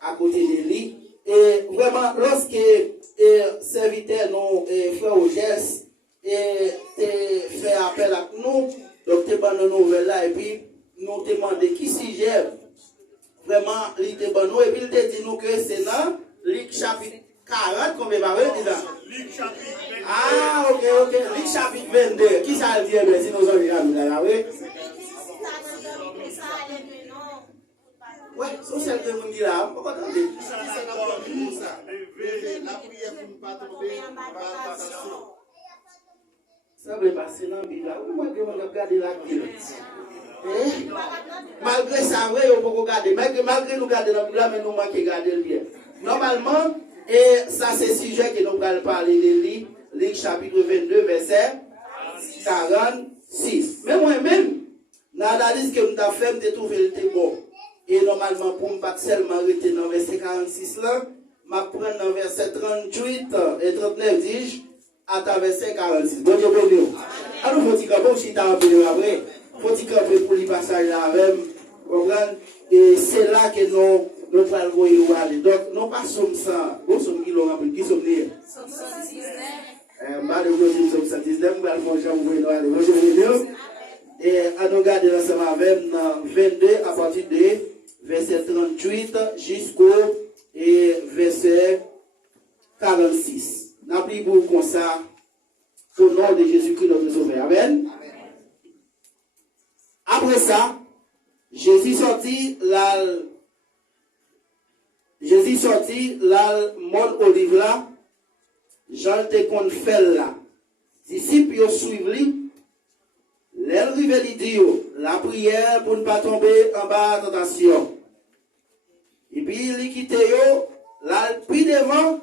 à côté de lui. Et vraiment, lorsque serviteur nous, frère Ogès, et fait appel à nous, donc tu as une nouvelle là, et puis nous te demandé qui sujet, vraiment, il était bon nous, et puis il te dit nous que c'est dans Luc chapitre 40, combien va dire là? Luc chapitre 22. Ah, ok, Luc chapitre 22. Qui ça dit, mais si nous avons là, oui? Ouais, c'est celle que vous dites là, pourquoi attendez? La prière pour ne pas tomber dans la tentation. Ça veut passer dans la Bible là. Moi, je vais regarder la Bible. Malgré ça, oui, on peut regarder. Malgré nous garder la Bible là, mais nous manquons de garder le bien. Normalement, et ça c'est le sujet que nous allons parler de lui, Luc chapitre 22, verset 46. Mais moi-même, dans l'analyse que nous avons fait, je trouve que c'était bon. Et normalement, pour ne pas seulement arrêter dans le verset 46 là, je prends dans le verset 38 et 39, dis-je, à ta verset 46. Bon Dieu, bon Dieu. Alors, il faut dire que si tu as un peu de après, il faut dire que pour le passage là, et c'est là que nous allons aller. Donc, nous passons ça. Nous sommes qui l'ont appris, qui sommes nés? Somme 119. Malheureusement, Somme 119, nous allons faire nous aller. Bon Dieu, bon Dieu. Et à nous garder ensemble avec 22 à partir de verset 38 jusqu'au verset 46. Nous prions pour ça au nom de Jésus-Christ notre Sauveur. Amen. Après ça, Jésus sortit la mont olive là, Jean te kon fait là. Disciples suivent lui. L'arrivée dit la prière pour ne pas tomber en bas de tentation. Et puis il quitte yo, là puis devant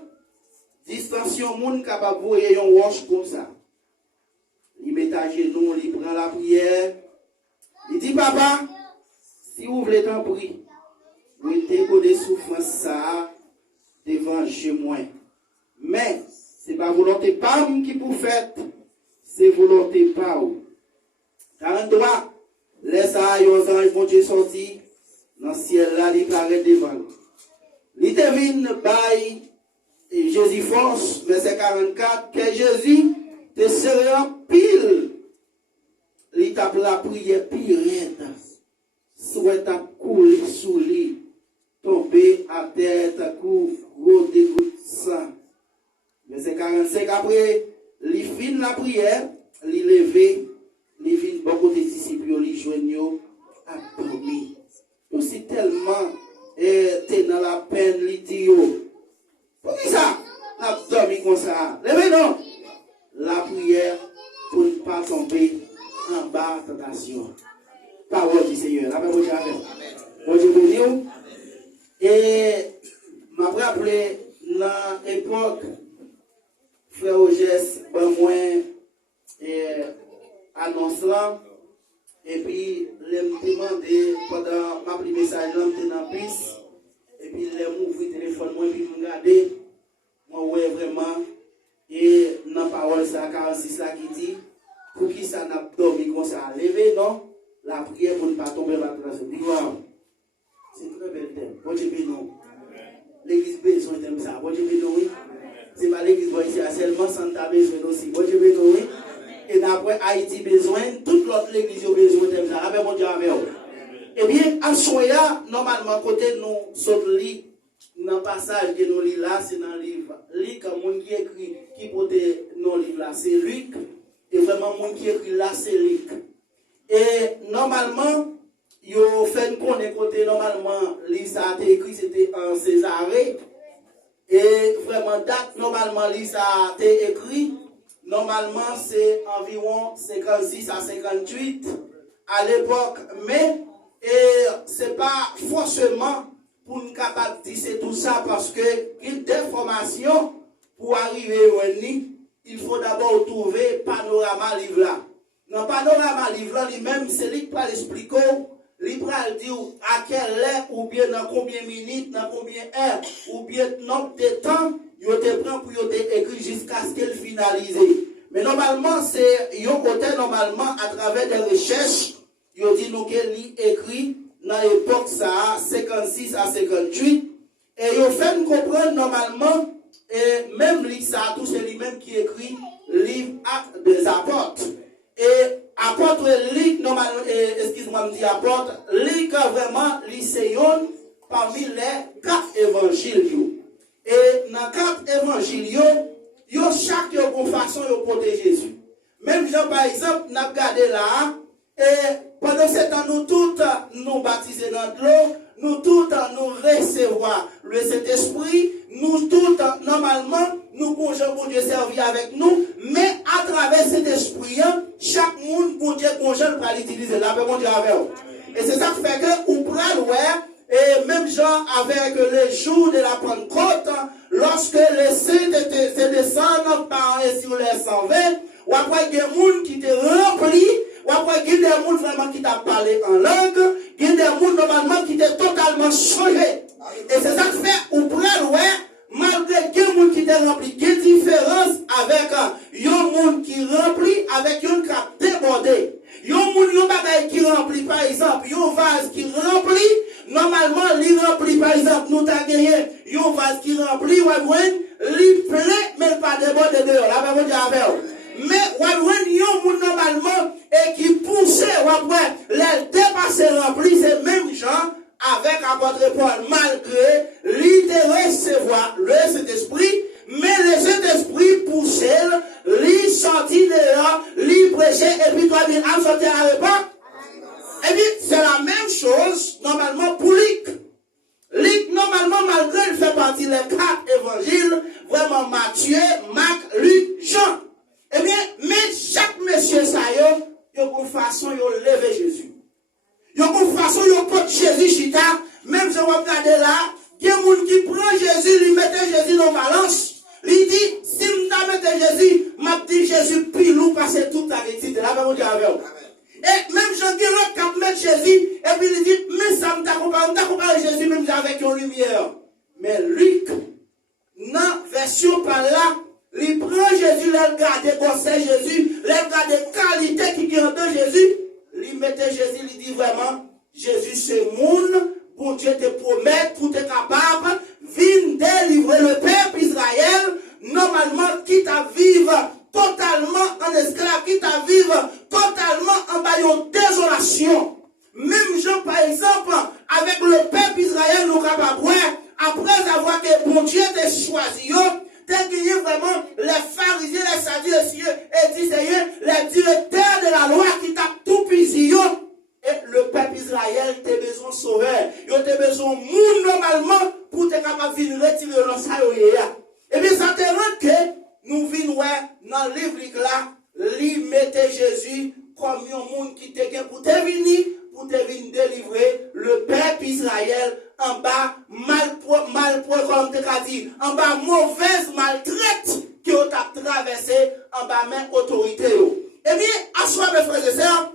distension moun capable voyer un wash comme ça. Il met à genoux, il prend la prière. Il dit papa, si vous voulez t'en prier, vous êtes des souffrances ça devant chez moi. Mais c'est pas volonté pas qui pour faire, c'est volonté pas ou. 43, laisse à yon ange bon Dieu sorti dans le ciel là, il paraît devant. Il devine by Jésus force, verset 44, que Jésus te sera pile. Il tape la prière pire, souhaite à couler sous lui, tomber à terre, à coup, gros dégoût de sang. Verset 45, après, il finit la prière, il levé. Les vignes, beaucoup de disciples, les joignent à dormir. Aussi tellement, t'es dans la peine, les dit, pour qui ça? A dormi comme ça. Levez non. La prière pour ne pas tomber en bas de tentation. Parole du Seigneur. La parole du Seigneur. Bon Dieu béni. Et m'a rappelé dans l'époque, frère Ogès, ben moins, annonce là, et puis les me demander pendant ma première message là, j'étais dans bus, et puis les m'ouvrir téléphone moi, et puis me regarder, moi ouais vraiment, et dans la parole ça 46 là qui dit, pour qui ça n'a dormi comme ça, lever non, la prière pour ne pas tomber dans la tentation. Dis wow, c'est très bel thème. Bon Dieu béni. L'église besoin de ça. Bon Dieu béni oui. C'est pas l'église ici, seulement Santa besoin aussi. Bon Dieu béni oui. Et d'après Haïti besoin, toute l'autre l'église a besoin de ça. Avec mon Dieu avec vous. Eh bien, à ce moment-là, normalement, côté nous, sauf lit, dans le passage que nous lisons là, c'est dans le livre. Luc, mon qui écrit, qui porte dans le livre là, c'est Luc. Et vraiment, mon qui écrit là, c'est Luc. Et normalement, il fait une connaître côté, normalement, ça a été écrit, c'était en Césarée. Et vraiment, date, normalement, ça a été écrit. Normalement, c'est environ 56 à 58 à l'époque, mais c'est pas forcément pour nous capable de dire tout ça parce que une déformation pour arriver au nid, il faut d'abord trouver panorama livre là. Dans panorama livre là, lui-même, c'est lui qui va l'expliquer, lui va dire à quelle heure ou bien dans combien de minutes, dans combien d'heures ou bien nombre de temps. Yo te prend pour yo te écrit jusqu'à ce qu'elle finalise. Mais normalement, c'est yo côté normalement à travers des recherches, yo dit nous qu'elle écrit dans l'époque ça 56 à 58 Et il fait nous comprendre normalement, et même ça, tout c'est lui-même qui écrit livre Actes des Apôtres. Et apôtre, lit normalement, excuse-moi, me dit apôtre, lit vraiment lycéon parmi les 4 évangiles. Et dans 4 évangiles, yo chaque une façon de protéger Jésus. Même Jean, par exemple, n'a regardé là, et pendant ce temps, nous tous nous baptiser dans l'eau, nous tous nous recevoir le Saint-Esprit, nous tous normalement, nous pouvons pour Dieu servir avec nous, mais à travers cet esprit, chaque monde pour Dieu conjoint pour l'utiliser. Là, bon Dieu avec vous. Et c'est ça qui fait que, ou prenez, et même Jean avec les jours de la Pentecôte, lorsque les saints se descendent par sur les 120, ou après il y a des gens qui te remplis, ou après il y a des gens vraiment qui t'a parlé en langue, il y a des gens normalement qui t'ont totalement changé. Et c'est ça qui fait, ou prenez, malgré qu'il y a des gens qui t'ont rempli, il y a une différence avec un monde qui remplit avec un qui a débordé. Yon moun yon bagay qui remplit, par exemple, yon vase qui remplit, normalement, li remplit, par exemple, nous t'a gagné, yon vase qui remplit, li plein, mais pas débordé dehors, la même chose avec. Mais, yon moun normalement, et qui pousse, les dépasser rempli, c'est même gens, avec apôtre Paul, malgré, li te recevoir le Saint-Esprit, mais le Saint-Esprit poussé, lui sorti dehors, lui prêcher, et puis toi, bien, à sortir à l'époque. Et puis, c'est la même chose, normalement, pour Luc. Luc, normalement, malgré il fait partie des 4 évangiles, vraiment Matthieu, Marc, Luc, Jean. Eh bien, mais chaque monsieur, ça y est, il y a une façon de lever Jésus. Il y a une façon de porter Jésus, chita, même si vous regardez là, il y a des gens qui prennent Jésus, lui mettent Jésus dans la balance. Il dit, si je mette Jésus, m'a dit Jésus pilou parce que toute la vérité de la même avec vous. Et même Jean-Guérin qui met Jésus, et puis il dit, mais ça me t'accompagne Jésus même avec une lumière. Mais Luc, dans version par là, il prend Jésus, il regarde conseil Jésus, il regarde qualité qui est en Jésus, il mette Jésus, il dit vraiment, Jésus c'est monde, pour Dieu te promet, pour te capable, viens délivrer le peuple Israël, normalement, qui t'a vivre totalement en esclave, qui t'a vivre totalement en baillon désolation. Même Jean, par exemple, avec le peuple Israël, nous capables, après avoir que bon Dieu t'a choisi, t'as gagné vraiment les pharisiens, les sadducéens, et les directeurs de la loi qui t'a tout pisé. Et le peuple Israël, tu as besoin de sauveur. Tu as besoin de monde normalement pour te capable de retirer l'ensemble. Et bien, ça te rend que nous venons dans le livre là, lui mettez Jésus comme un monde qui te vient pour te venir délivrer le peuple Israël en bas, comme tu as dit, en bas, mauvaise maltraite qui ont traversé en bas, même autorité. Eh bien, à soi, mes frères et sœurs,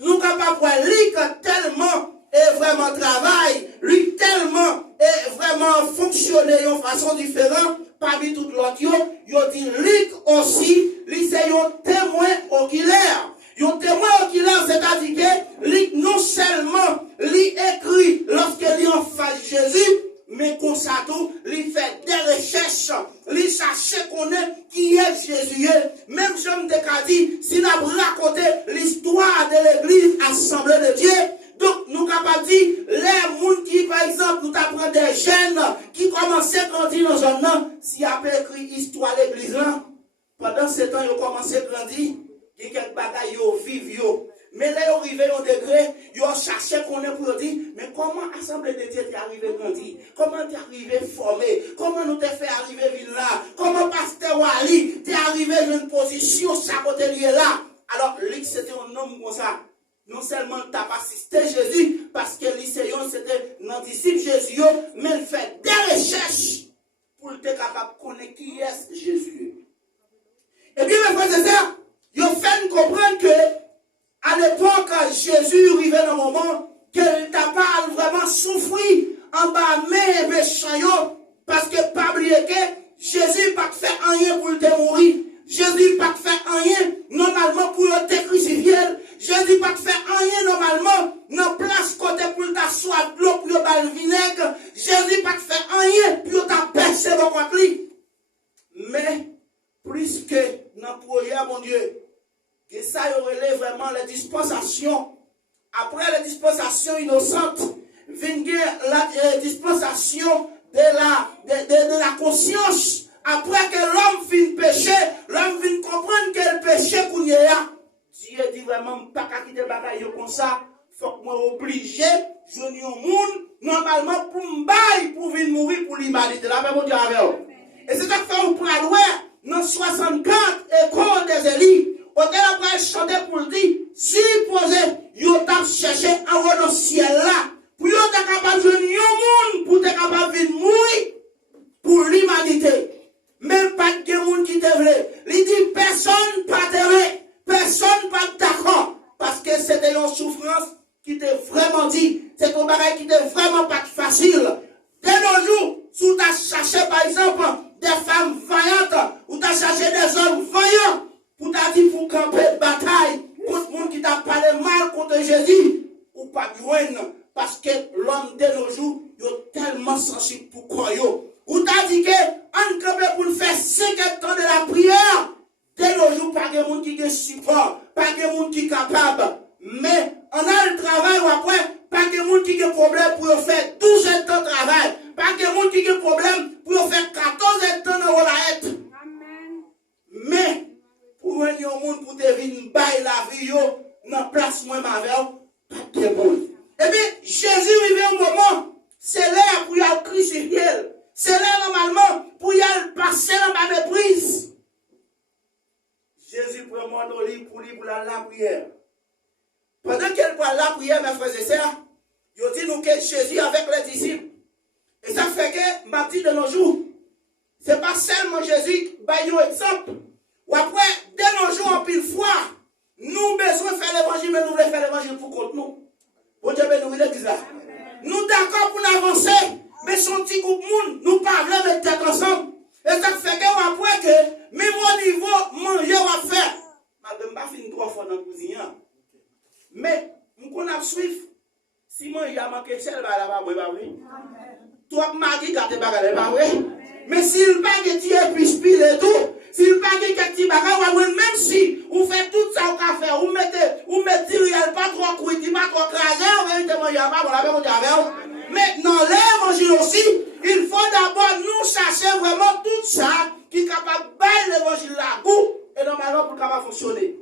nous sommes capables de lire tellement et vraiment travail, lui tellement et vraiment fonctionner de façon différente parmi toutes l'autre. Yo dit Luc aussi, lui c'est un témoin oculaire. Un témoin oculaire, c'est-à-dire que Luc non seulement lui écrit lorsqu'il est en face de Jésus, mais comme ça tout, lui fait des recherches, lui cherche qu'on est qui est Jésus. Même je me dit, si nous avons raconté l'histoire de l'église assemblée de Dieu, donc nous sommes capables de dire, les gens qui, par exemple, nous apprennent des jeunes qui commencent à grandir dans un an, si après écrit histoire de l'église là, pendant ce temps, ils ont commencé à grandir, il y a quelques bagailles, ils vivent. Mais là, ils arrivent au degré, ils ont cherché qu'on est pour dire, mais comment l'Assemblée de Dieu t'est arrivé grandir? Comment t'es arrivé formé? Comment nous t'es fait arriver là? Comment Pasteur Wali t'es arrivé dans une position, ça côté lié là? Alors, Luc, c'était un homme comme ça. Non seulement t'as pas assisté Jésus, parce que lycéon, c'était un disciple Jésus, mais il fait des recherches pour être capable de connaître qui est Jésus. Et bien, mes frères et sœurs, ils ont fait comprendre que, à l'époque, Jésus arrivait dans un moment qu'il n'a pas vraiment souffert en bas mais méchant, parce que pas oublier que Jésus n'a pas fait rien pour te mourir. Jésus n'a pas fait rien normalement pour te crucifier. Jésus n'a pas fait rien normalement dans place côté pour t'asseoir de l'eau pour le vinaigre. Jésus n'a pas fait dispensation, après la dispensation innocente, vient la dispensation de la conscience. Après que l'homme finit péché, l'homme vient comprendre quel péché qu'on y a. Dieu dit vraiment, pas qu'à quitter le bagaille comme ça, faut que moi obligé, je n'y au monde, normalement pour me bailler, pour venir mourir pour l'humanité. Là, mon Dieu, avec vous. Et c'est ça que fait au praloir, dans 64 écoles des élites, on a chanté pour le dire, si posé, vous avez cherché en haut dans le ciel là, pour vous être capable de venir au monde, pour être capable de mourir pour l'humanité. Même pas de monde qui te voulait. Il dit personne pas te personne pas d'accord. Parce que c'était une souffrance qui t'est vraiment dit. C'est un bagage qui t'est vraiment pas facile. De nos jours, si tu as cherché par exemple des femmes vaillantes, ou tu as cherché des hommes vaillants, pour t'as dit pour camper bataille contre le monde qui t'a parlé mal contre Jésus, ou pas loin. Parce que l'homme de nos jours, il est tellement sensible pour quoi yo. Ou t'as dit que on campe pour faire 50 ans de la prière. De nos jours, pas de monde qui est support, pas de monde qui est capable. Mais on a le travail ou après, pas de monde qui a problème pour faire 12 ans de travail. Pas de monde qui a problème pour faire 14 ans dans la tête. Mais, pour venir au monde, pour te venir bailler la vie, dans la place moins mauvais, pas de monde. Et bien, Jésus arrive un moment, c'est là pour y aller crucifier. C'est là normalement pour y aller passer dans ma méprise. Jésus prend mon olive pour la prière. Pendant qu'elle prend la prière, mes frères et sœurs, il dit nous que Jésus avec les disciples. Et ça fait que, m'a dit de nos jours, ce n'est pas seulement Jésus, qui un exemple. Ou après, de nos jours, en pile fois, nous besoin de faire l'évangile, mais nous voulons faire l'évangile pour contre nous. Bon Dieu, nous l'église là. Nous d'accord pour avancer, mais son petit groupe monde, nous parlons mettre tête ensemble. Et ça fait que après que, même au niveau manger ou faire, je ne vais pas finir 3 fois dans la cuisine. Mais, nous connaissons suivre. Si moi, j'ai manqué celle, là, va pas oui. Toi, Maggie, quand tu vas pas oui. Mais s'il pas que tu es plus pile et tout, s'il pas que tu vas même si vous faites tout ça au café, vous mettez, il n'y a pas trop couilles, il n'y a pas trop crasé, vous mettez, il n'y a pas, vous l'avez, mais dans l'évangile aussi, il faut d'abord nous chercher vraiment tout ça qui est capable de bailler l'évangile là goût et normalement pour capable fonctionner.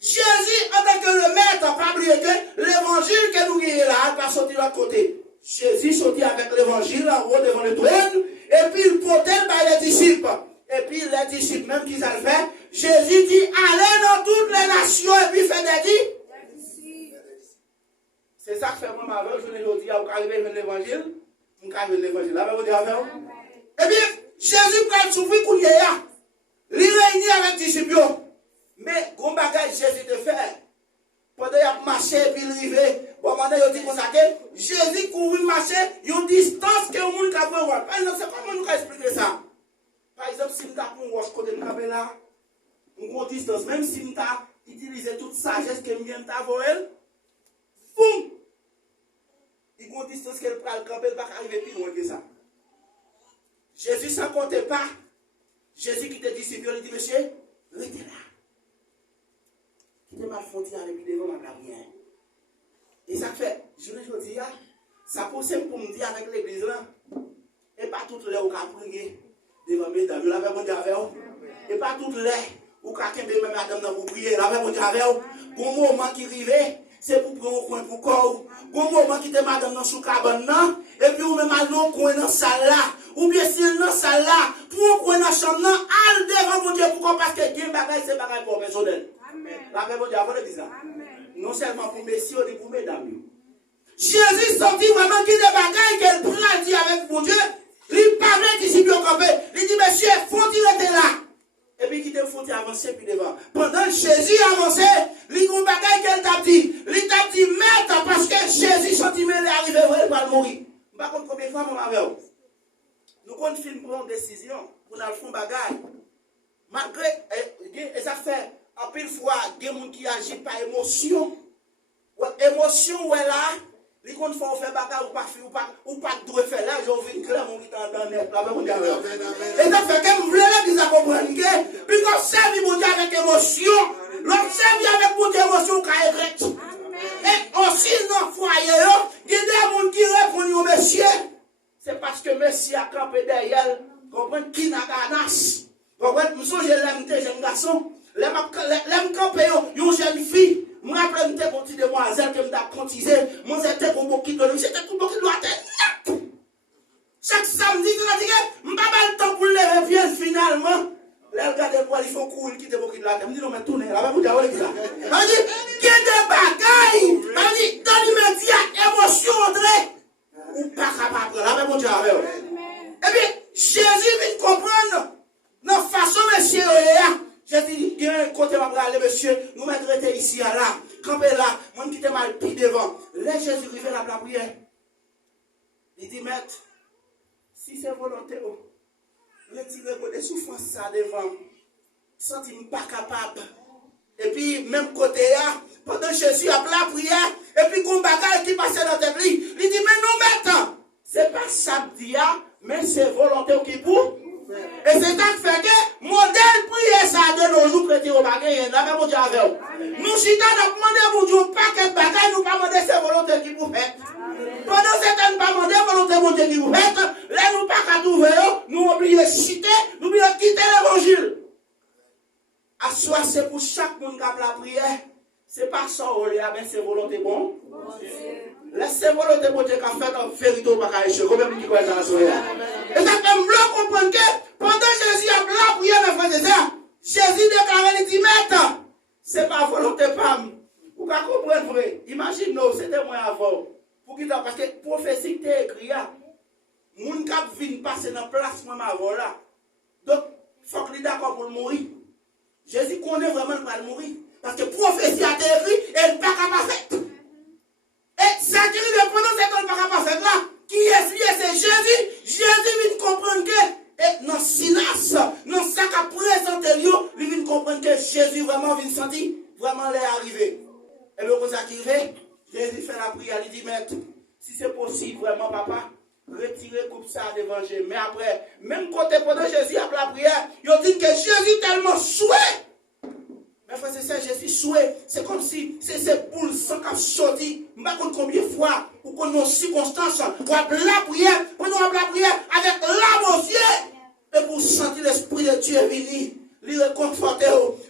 Jésus, en tant que le maître, pas oublier que l'évangile que nous gagnons là, pas sortir de l'autre côté. Jésus sortit avec l'évangile là haut devant le trône, et puis il portait par les disciples. Et puis les disciples, même qu'ils ont fait, Jésus dit, allez dans toutes les nations et puis faites des dits. C'est ça que fait moi ma veille, je ne dis, vous arrivez à l'évangile, vous arrivez à l'évangile, là, vous dites, eh bien, Jésus prend le souffrir qu'on y est là. Il réunit avec les disciples. Mais, gros bagage, Jésus te fait. Pendant qu'il a marché, puis il arrive, bon, maintenant, il dit comme ça que Jésus court marcher, il y a une distance que le monde a besoin de voir. Par exemple, c'est comment nous expliquer ça? Par exemple, si nous avons un roche côté de la là, une grande distance, même si nous avons utilisé toute sagesse que nous avons elle, boum! Il y a une distance qu'elle prend le camp, elle ne va pas arriver plus loin que ça. Jésus s'en comptait pas. Jésus qui était disciple, il dit, monsieur, restez là. Quittez ma frontière et puis devant ma carrière. Et ça fait, je ne dis pas, ça possible pour me dire avec l'église là, et pas toutes les où on prier devant mesdames, je l'avais dit avec vous. Et pas toutes les où on même madame pour prier, je l'avais dit avec vous. Bon moment qui arrivait, c'est pour prendre un coin pour corps. Bon moment qui était madame dans sous cabane, et puis ou même aller au coin dans la salle là, ou bien si dans la salle là, pour un coin dans la chambre, al devant mon Dieu, pourquoi? Parce que game bagaille, c'est bagaille professionnel. La même Dieu avant de dire ça. Non seulement pour messieurs, mais pour mesdames. Jésus sortit vraiment qui des bagailles qu'elle prend dit avec mon Dieu. Il parlait disciples au campé. Il dit, monsieur, faut-il être là? Et puis qui te faut-il avancer puis devant. Pendant que Jésus avançait, il y a des bagailles qu'elle t'a dit. Il t'a dit, maître, parce que Jésus sortit, mais il est arrivé, il va mourir. Par contre, combien de fois, mon avec vous? Nous, quand on prend une décision, pour nous faire bagaille. Malgré, et ça fait. En pile fois, il y a des gens qui agissent par émotion. Émotion, ouais là, les gens font faire bagarre ou pas de faire là, j'ai envie de clair, mon gars dans le net. Et ça fait que vous voulez qu'ils comprennent que, puis qu'on serve mon Dieu avec émotion, l'on serve avec mon Dieu émotion, qu'on est direct. c'est parce que Messie a campé derrière, comprenez, qui n'a pas ganas. Comprenez, je suis un jeune garçon, l'aime camper une jeune fille. Je me rappelle que mon petite demoiselle que je me cotisé, moi c'était pour beaucoup de l'eau, c'était pour beaucoup de l'eau. Chaque samedi, je ne pas le temps pour lever bien finalement. Là, regardez quoi, il faut courir, il quitte beaucoup de l'eau. Je me dis, non, mais tournez, là, vous avez dit ça. Je dis, qu'il y a des bagailles. Je dis, dans l'immédiat, émotion, André. Ou pas capable, là, vous avez et puis, Jésus vient comprendre notre façon, monsieur. J'ai dit, il y a un côté, ma brale, monsieur, nous mettre ici, là, camper là, moi qui t'ai mal pris devant. Là, Jésus arrive à la prière. Il dit, maître, si c'est volonté, retirez des souffrances ça devant. Senti pas capable. Et puis, même côté, pendant que Jésus a la prière, et puis, qu'on bagaille qui passait dans tête, il dit, mais non, maître, c'est pas samedi, mais c'est volonté qui pour. Et c'est ça qui fait que modèle prière ça de nos jours chrétiens au bagage là même Dieu avec nous si t'as demandé mon Dieu pas que bagage nous pas demander c'est volonté qui vous fait pendant certaines pas demander volonté qui vous fait là nous pas qu'à trouver nous oublier citer nous oublier quitter l'évangile à soi c'est pour chaque monde qui a la prière c'est pas ça mais c'est volonté bon. Laissez volonté pour Dieu qui a fait en vérité au bagage combien de qui croient dans la soirée. Et ça fait me comprendre que pendant que Jésus a la prière mes frères et sœurs, Jésus déclare, il dit, maître, c'est pas volonté femme. Vous pouvez comprendre vrai. Imagine nous, c'était moi avant. Parce que prophétie était écrit, moun k'ap vinn passer dans place moi avant là. Donc, il faut qu'il d'accord pour mourir. Jésus connaît vraiment pas le mourir. Parce que prophétie a été écrit et il n'est pas capable de faire. Et ça qui arrive pendant cette temps, il n'est pas capable de faire là. Qui est lié, c'est Jésus. Jésus vient comprendre que, et dans le silence, dans ce qu'a présenté, il vient comprendre que Jésus vraiment vient sentir, vraiment l'est arrivé. Et bien, quand ça qui arrive, Jésus fait la prière, il dit, maître, si c'est possible, vraiment, papa, retirez coupe ça d'évangile. Mais après, même côté pendant Jésus a la prière, il dit que Jésus tellement souhait. Mais frère, c'est ça, Jésus souhait. C'est comme si c'est ces boules sans cap sorti. Je ne sais pas combien de fois, ou qu'on nos circonstances, pour la prière, avec l'âme aux yeux, et pour sentir l'Esprit de Dieu venir, lui réconforter,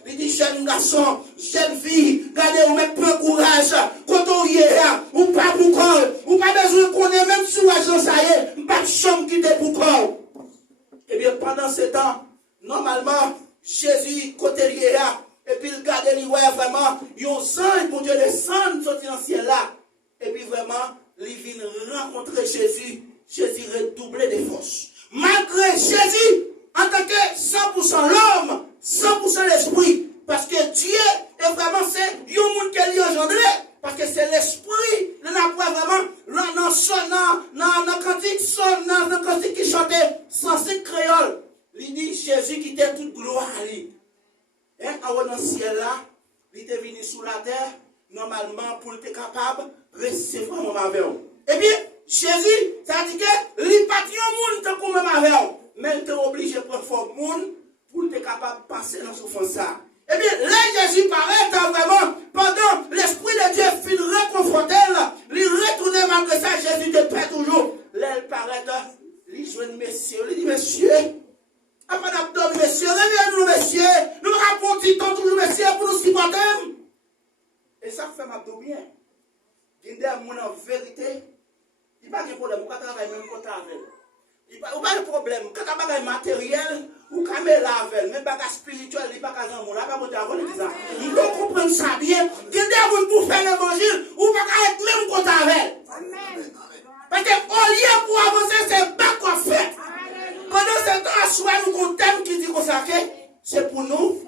lui dit, jeune garçon, jeune fille, gardez, vous mettez peu courage, quand on y est, ou pas pour corps, ou pas besoin qu'on ait même sous l'agent, ça y est, pas de chambre qui est pour corps. Et bien, pendant ce temps, normalement, Jésus, côté lié là, et puis il garde les ouais vraiment, ils ont sang pour Dieu descendre sortir dans le ciel là. Et puis vraiment, il vient rencontrer Jésus. Jésus redoublé des forces. Malgré Jésus, en tant que 100% l'homme, 100% l'esprit, parce que Dieu est vraiment, c'est un monde qui est engendré, parce que c'est l'esprit, il n'a pas vraiment, dans le cantique qui chantait, sans créole, il dit Jésus qui était toute gloire à lui. Et en dans le ciel là, il était venu sous la terre, normalement, pour être capable de recevoir mon mavel. Eh bien, Jésus, ça dit que il pas de monde tant qu'on mavel, mais il était obligé de prendre forme monde pour être capable de passer dans ce souffrance ça. Eh bien, là, Jésus paraît vraiment, pendant l'Esprit de Dieu finit réconforter, il retourne malgré ça, Jésus te prête toujours. Là, il paraît, il joue un monsieur, il dit, monsieur, après d'abord, messieurs, réveillez-nous, messieurs. Nous racontons toujours, messieurs, pour nous supporter. Et ça fait ma bien. Il y a des gens en vérité, il n'y a pas de problème. Quand on travaille même quand on travaille. Il n'y a pas de problème. Quand on travaille matériel, ou quand on avec, même pas spirituel, il n'y a pas de problème. Là, il faut comprendre ça bien. Il y a des gens pour faire l'évangile, ou pas être même quand on travaille. Parce que au lieu pour avancer, c'est pas quoi faire. Pendant ce temps, soit nous avons un thème qui dit qu'on c'est pour nous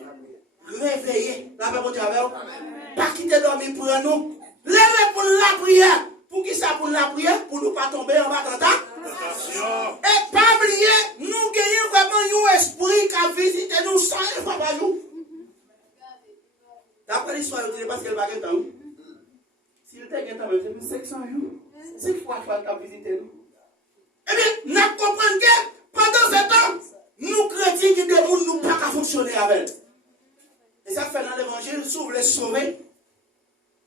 réveiller. La paix pour Dieu, pas quitter dormir pour nous. Lève pour la prière. Pour qui ça pour la prière? Pour nous pas tomber en bas de et pas oublier, nous gagnons vraiment un esprit qui a visité nous 100 fois par jour. D'après l'histoire, je ne sais pas ce qu'elle va gagner temps. S'il était gagné temps, c'est plus 500 jours. 5 fois qu'il a visité nous. Eh bien, nous comprenons que pendant ce temps, nous chrétiens qui démontrent nous pas qu'à fonctionner avec. Et ça fait dans l'évangile, si vous voulez sauver,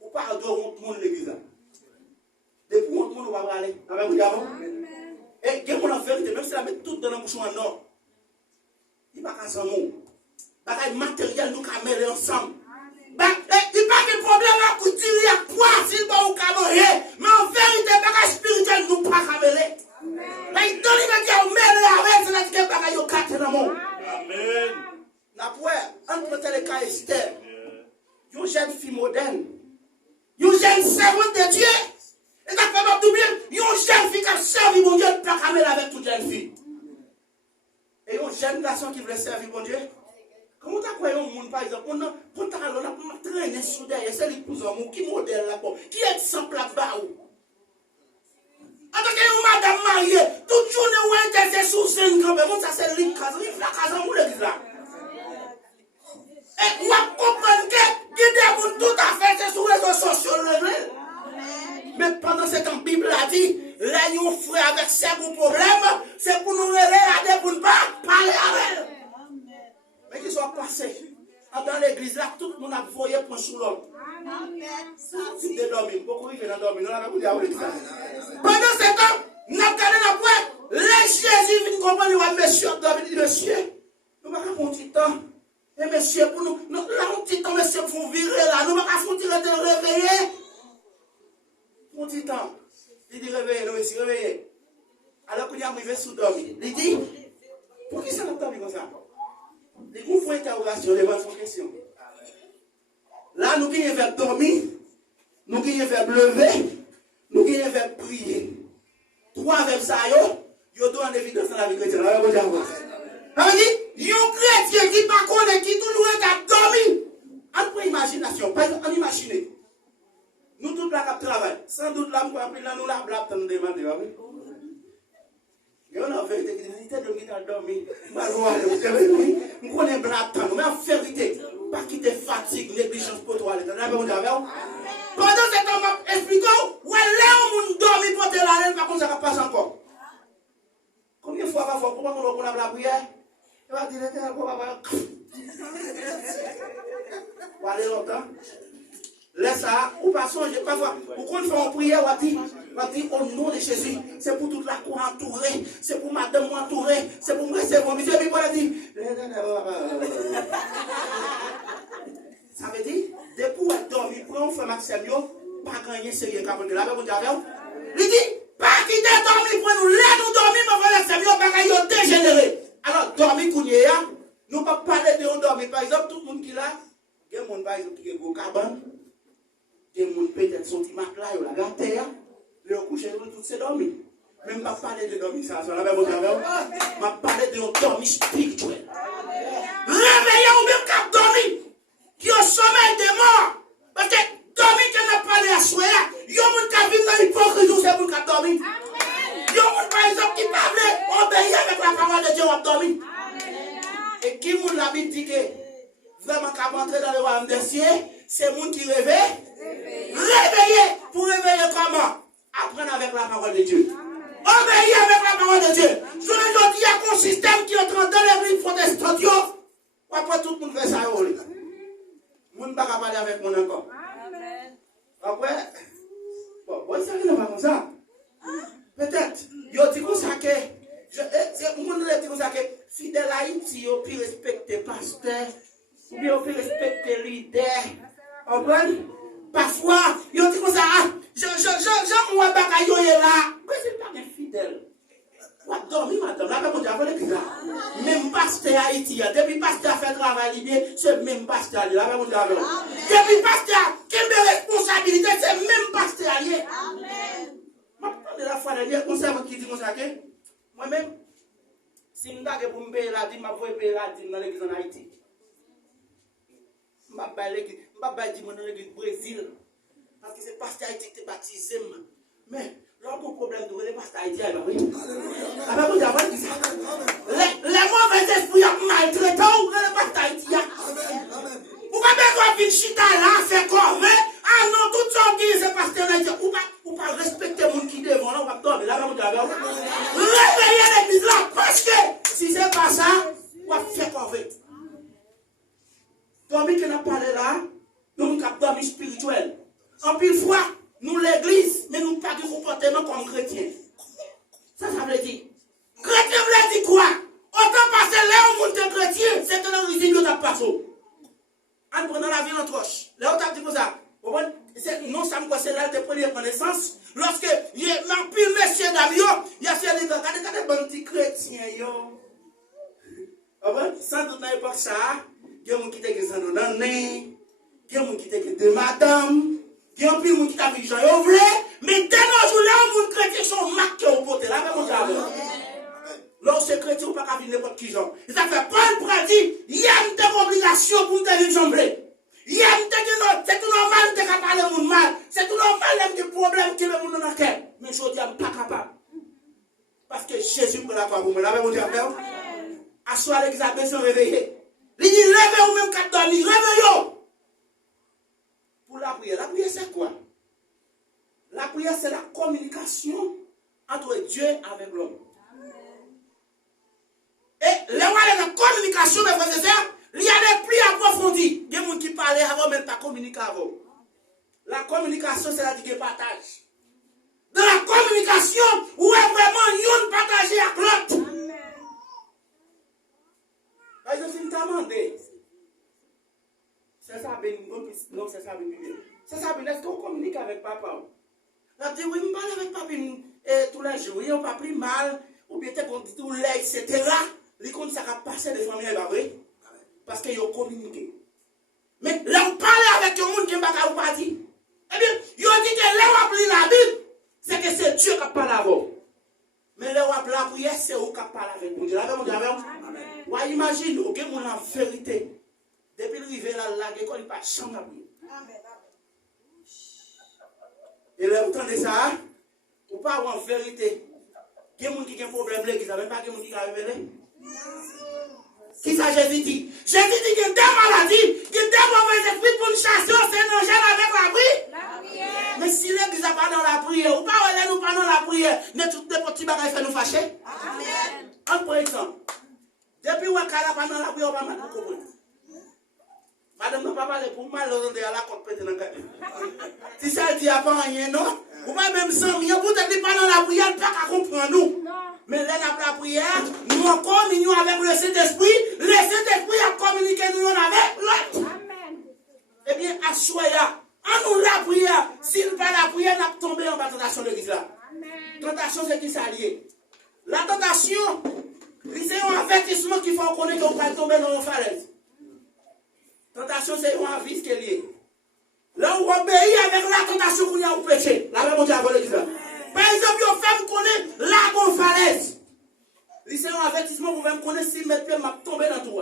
ou pas adorer tout le monde l'église. Depuis tout le monde va aller. Avec vous, et il y a mon vérité, même si la met tout dans la bouche en or. Il n'y a pas qu'à s'en mot. Bagaille matériel, nous qu'à mêler ensemble. Il n'y a pas de problème à couture, à quoi, s'il va ou qu'à manger. Mais en vérité, bagaille spirituel, nous pas qu'à mêler. Mais il donne les gars, mêler avec, c'est la bagaille au quatre dans le monde. Amen. Entre les cas Esther, une jeune fille moderne, une jeune servante de Dieu, et t'as capable d'oublier, une jeune fille qui a servi mon Dieu, pas qu'à mêler avec toute jeune fille. Et une jeune garçon qui voulait servir mon Dieu. Comment tu as croyé au monde, par exemple, on a traîné sous derrière, c'est l'épouse en qui modèle là-bas, qui est exemple là-bas. En tant que madame mariée, toute journée où elle était sous 5 ans, ça c'est la casa où l'église là. Et on comprend que guider tout à fait, c'est sur les réseaux sociaux. Mais pendant ce temps, la Bible a dit, les nous frères avec ces problèmes, c'est pour nous regarder, pour ne pas parler avec eux. Mais qu'ils soient passés. Dans l'église là, tout le monde a voyé pour sous l'homme. Si tu dormi, beaucoup ils viennent dormir. Pendant ce temps, nous avons gardé la pointe. Les Jésus viennent comprendre, monsieur, monsieur, nous ne pouvons pas faire un petit temps. Et monsieur, pour nous, là, un petit temps, monsieur, pour virer là, nous ne pouvons pas faire réveiller. Un petit temps. Il dit réveillez, nous, monsieur, réveillez. Alors qu'il est arrivé sous dormir. Il dit, pour qui ça n'a pas dormi comme ça? Les groupes d'interrogation, les bonnes questions. Là, nous gagnons vers dormir, nous gagnons vers lever, nous gagnons vers prier. Trois verbes ça, yo doit en évidence dans la vie chrétienne. Ça veut dire, un chrétien qui pas connaît, qui toujours est à dormir. En quoi imagination, pas en imaginer. Nous tous là qui travaillons, sans doute là, nous apprenons nous la blague dans nous demander. Et on a vérité qui dit, de dormir. Nous connaissons blague, mais en vérité, pas quitter fatigue, négligence pour toi. Pendant ce temps, expliquons, où est là où on dormit pour te la laine, par contre, ça ne passe encore. Combien de fois parfois, pourquoi on a la prière? Il va dire, on va aller longtemps. Laisse ça, ou pas songer, parfois, pour qu'on fait une prière, on va dire au nom de Jésus, c'est pour toute la cour entourée, c'est pour madame entourée, c'est pour me recevoir. Monsieur, puis voilà, dit, ça veut dire, depuis qu'on dormi, pour on fait Maxime, pas gagner sérieux, quand on est là, il dit, pas quitter dormir pour nous, là nous dormir, mais voilà, c'est pas gagner dégénéré. Alors, dormir, nous ne pouvons pas parler de dormir. Par exemple, tout le monde qui est là, il y a un monde, par exemple, qui est au cabane. Il y a des gens peut-être sont là, ils ont la terre, ils ont couché, ils ont tous dormi. Même pas parler de dormir, ça va même pas parler de dormir spirituel. Réveillez-vous même qu'à dormir, qui est au sommeil des morts. Parce que dormir, qui n'a pas parlé à soi, il y a des gens qui vivent dans l'hypocrisie, c'est pour qu'ils dorment. Il y a des gens, par exemple, qui parlent, obéir avec la parole de Dieu, on dormir. Et qui vous l'a dit que vraiment qu'à rentrer dans le royaume des cieux, c'est le monde qui réveille. Réveiller. Pour réveiller comment? Apprendre avec la parole de Dieu. Obéir avec la parole de Dieu. Je ne dis qu'il y a un système qui est en train dans l'église protestante. Après tout le monde fait ça. Le monde ne va pas parler avec moi encore. Après, bon, ça n'est pas comme ça. Peut-être, il dit comme ça que, fidèle à Haïti, il peut respecter pasteur, ou bien il peut respecter leader. Comprenez? Parfois, il dit comme ça, j'en vois pas qu'il est là. Mais c'est pas fidèle. Vous dormir, madame, là, vous avez dit ça. Même pasteur Haïti, depuis pasteur fait travail bien, c'est même pasteur là, vous avez dit. Depuis pasteur, qui a des responsabilités, c'est même pasteur là. Amen. De la fois dernière, on sait qui dit comme ça, moi-même, si je suis pour me payer la dîme, je vais payer la dîme dans l'église en Haïti. Je vais payer dans l'église du Brésil. Parce que c'est pasteur Haïti qui est baptisé. Mais, là, mon problème de pasteur Haïti, oui. Les mauvais esprits maltraitant, le pasteur Haïti. Vous ne pouvez pas chita là, faire corvée. Ah non, tout ça qui est pasteur Haïti. Ou pas respecter les gens qui devant là, on va dormir là, réveiller l'église là, parce que si c'est pas ça, on va faire corvée. Dormir qui n'a pas parlé là, nous avons dormi spirituel. En pile fois, nous l'église, mais nous pas de comportement comme chrétiens. Ça veut dire, première connaissance, lorsque il y a un pile monsieur d'Amio, il y a fait des petits chrétiens, yo. Sans doute dans l'époque ça, il y a des gens qui étaient sans doute dans le nez, il y a des gens qui étaient de madame, il y a des gens qui étaient de gens, mais dès nos jours là, les chrétiens sont marqués au poté, là, même lorsque chrétien, on ne peut pas vivre n'importe qui genre. Et ça fait Paul pour dire, il y a une obligation pour te vivre jambé. Il y a une c'est tout normal de parler de monde mal. C'est tout normal de problèmes qui le monde dans le cœur. Mais je dis, je ne suis pas capable. Parce que Jésus pour la croix pour moi. Là, mon Dieu, à soi, l'église a besoin de réveiller. Il dit, réveillez-vous même quand dormir. Réveillez-vous. Pour la prière c'est quoi? La prière, c'est la communication entre Dieu avec l'homme. Et la communication, mes frères et sœurs, il y a des prix approfondis. Il y a des gens qui parlent avant même pas communiquer avant. La communication, c'est la dire partage. Dans la communication, où est vraiment une partagée avec l'autre. Par exemple, si tu as demandé, c'est ça, non, c'est ça, c'est ça, est-ce qu'on communique avec papa? On dit, oui, je parle avec papa tous les jours, on n'a pas pris mal, ou bien on dit tout l'air, etc. Les comptes, ça va passer des familles, c'est pas vrai? Parce qu'ils ont communiqué. Mais là, on parle avec le monde qui n'a pas dit. Eh bien, ils ont dit que là, on a pris la Bible, c'est que c'est Dieu qui a parlé avant. Mais là, on a pris la prière, c'est eux qui a parlé avec Dieu. Là, on dit, ouais, imagine, ok, mon en vérité. Depuis le rivière là, l'école n'est pas chambre à prier. Et là, vous entendez ça? Ou pas en vérité. Il y a des gens qui ont un problème, qui ne savent pas qu'il y a des gens qui ont révélé. Qui ça Jésus dit? Jésus dit qu'il y a des maladies, qu'il y a des mauvais esprits pour nous chasser, c'est nos jeunes avec la prière. Mais si l'église n'est pas dans la prière, ou pas nous pas dans la prière, ne tout les petits bagages fait nous fâcher. Amen. Par exemple, depuis qu'on n'est pas dans la prière, on va mettre pour comprendre. Madame n'a pas parlé pour mal, on est à la côte pété dans le cas. Si ça dit à pas rien, non? Ou pas même sans rien, vous n'êtes pas dans la prière, pas qu'à comprendre nous. Mais là, la prière, nous communions avec le Saint-Esprit. Le Saint-Esprit a communiqué nous avec l'autre. Amen. Eh bien, à Soya, en nous la prière, s'il pas la prière, nous sommes tombés en bas de tentation de l'église là. Tentation, c'est qui s'allie. La tentation, c'est un avertissement qu'il faut connaître qu'on va tomber dans une falaise. Tentation, c'est un avis qui est lié. Là, on obéit avec la tentation qu'on a au péché. La même on dit à l'église là. Par exemple, vous faites connaître la bonne falaise. C'est un avertissement, vous faites connaître si mes pieds m'a tombé dans tout.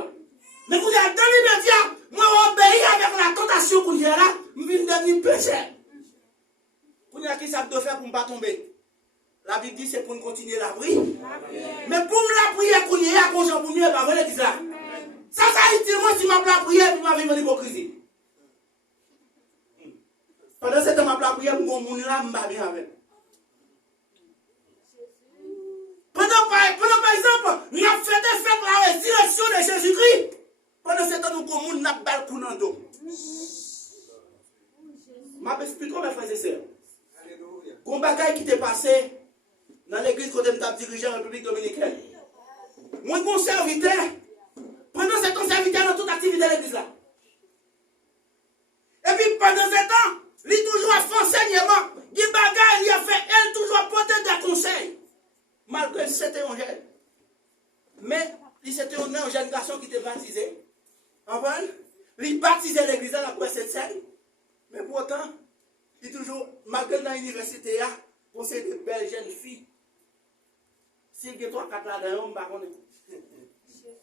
Mais vous avez deux l'immédiat, moi obéis avec la tentation qu'on a là, je viens de devenir péché. Vous avez qui ça doit faire pour ne pas tomber? La Bible dit c'est pour nous continuer la prière. Mais pour la prière qu'on y est, à cause de vous, pas vrai l'église là. Ça dit moi si ma prière, puis ma vie en hypocrisie. Pendant ce temps, ma prière, mon là, je bien avec. Pendant par exemple, nous avons fait des fêtes la résurrection de Jésus-Christ. Pendant ce temps, nous avons un bal pour nous dos. Je vais expliquer mes frères et sœurs. Un bagage qui t'est passé dans l'église quand je suis dirigé en République dominicaine. Moi, mon serviteur, pendant ce temps, serviteur dans toute activité de l'église là. Et puis pendant ce temps, il a toujours fait enseignement. Il a fait, elle toujours porté des conseils. Malgré que c'était un jeune. Mais c'était un jeune garçon qui était baptisé. Il baptisait l'église après cette scène. Mais pourtant, il toujours, malgré dans l'université, pour ces belles jeunes filles. S'il y a 3-4 là-dedans, on ne va pas connaître.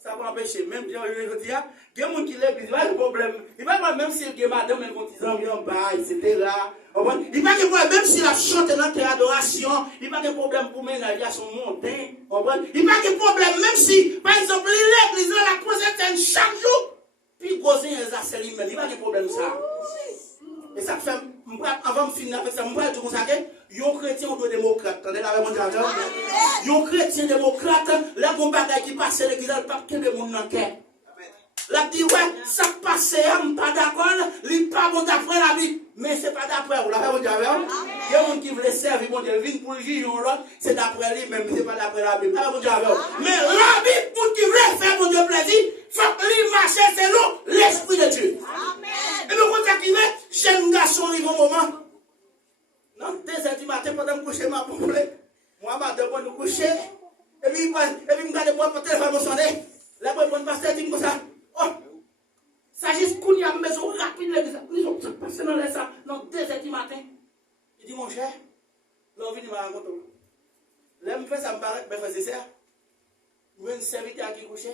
Ça va empêcher. Même si je dis, il y a des gens qui l'église, il n'y a pas de problème. Il n'y a pas même si il y a madame, elle dit, en bas, etc. Il n'y a pas de problème, même si la chante dans la adoration, il n'y a pas de problème pour ménager à son montagne. Il n'y a pas de problème, même si, par exemple, l'église, la procède chaque jour, puis gosin, elle a celle même. Il n'y a pas de problème, ça. Et ça fait, avant de finir avec ça, je vais tout consacrer. Yon chrétien ou démocrate. Attendez la même chose. Yon chrétien démocrate, là, mon bagage qui passe l'église, le pape qui est de mon enquête. La dit, ouais, ça passe, je pas d'accord, il pas bon d'après la Bible. Mais ce n'est pas d'après vous. La même chose. Il y a des gens qui veulent servir, mon Dieu, viennent pour le juger, c'est d'après lui, même, ce n'est pas d'après la Bible. La même chose. Mais la Bible, pour qui veut faire mon Dieu plaisir, il faut que lui marche, c'est nous, l'Esprit de Dieu. Amen. Et le côté qui veut, jeune garçon, il va au moment. Non, 2h du matin, pendant que je couche, ma pompe, moi, matin, pour nous coucher, et puis, je regarde moi pour téléphone, mon sonné. Là, pour mon pasteur, dit comme ça. Oh, ça juste qu'on y a besoin rapide, ils ont passé dans les ça, dans 2h du matin. Il dit, mon cher, l'envie de me raconter. Là, je me fais ça, me paraît, mes frères et sœurs. Je veux une serviteur qui couche.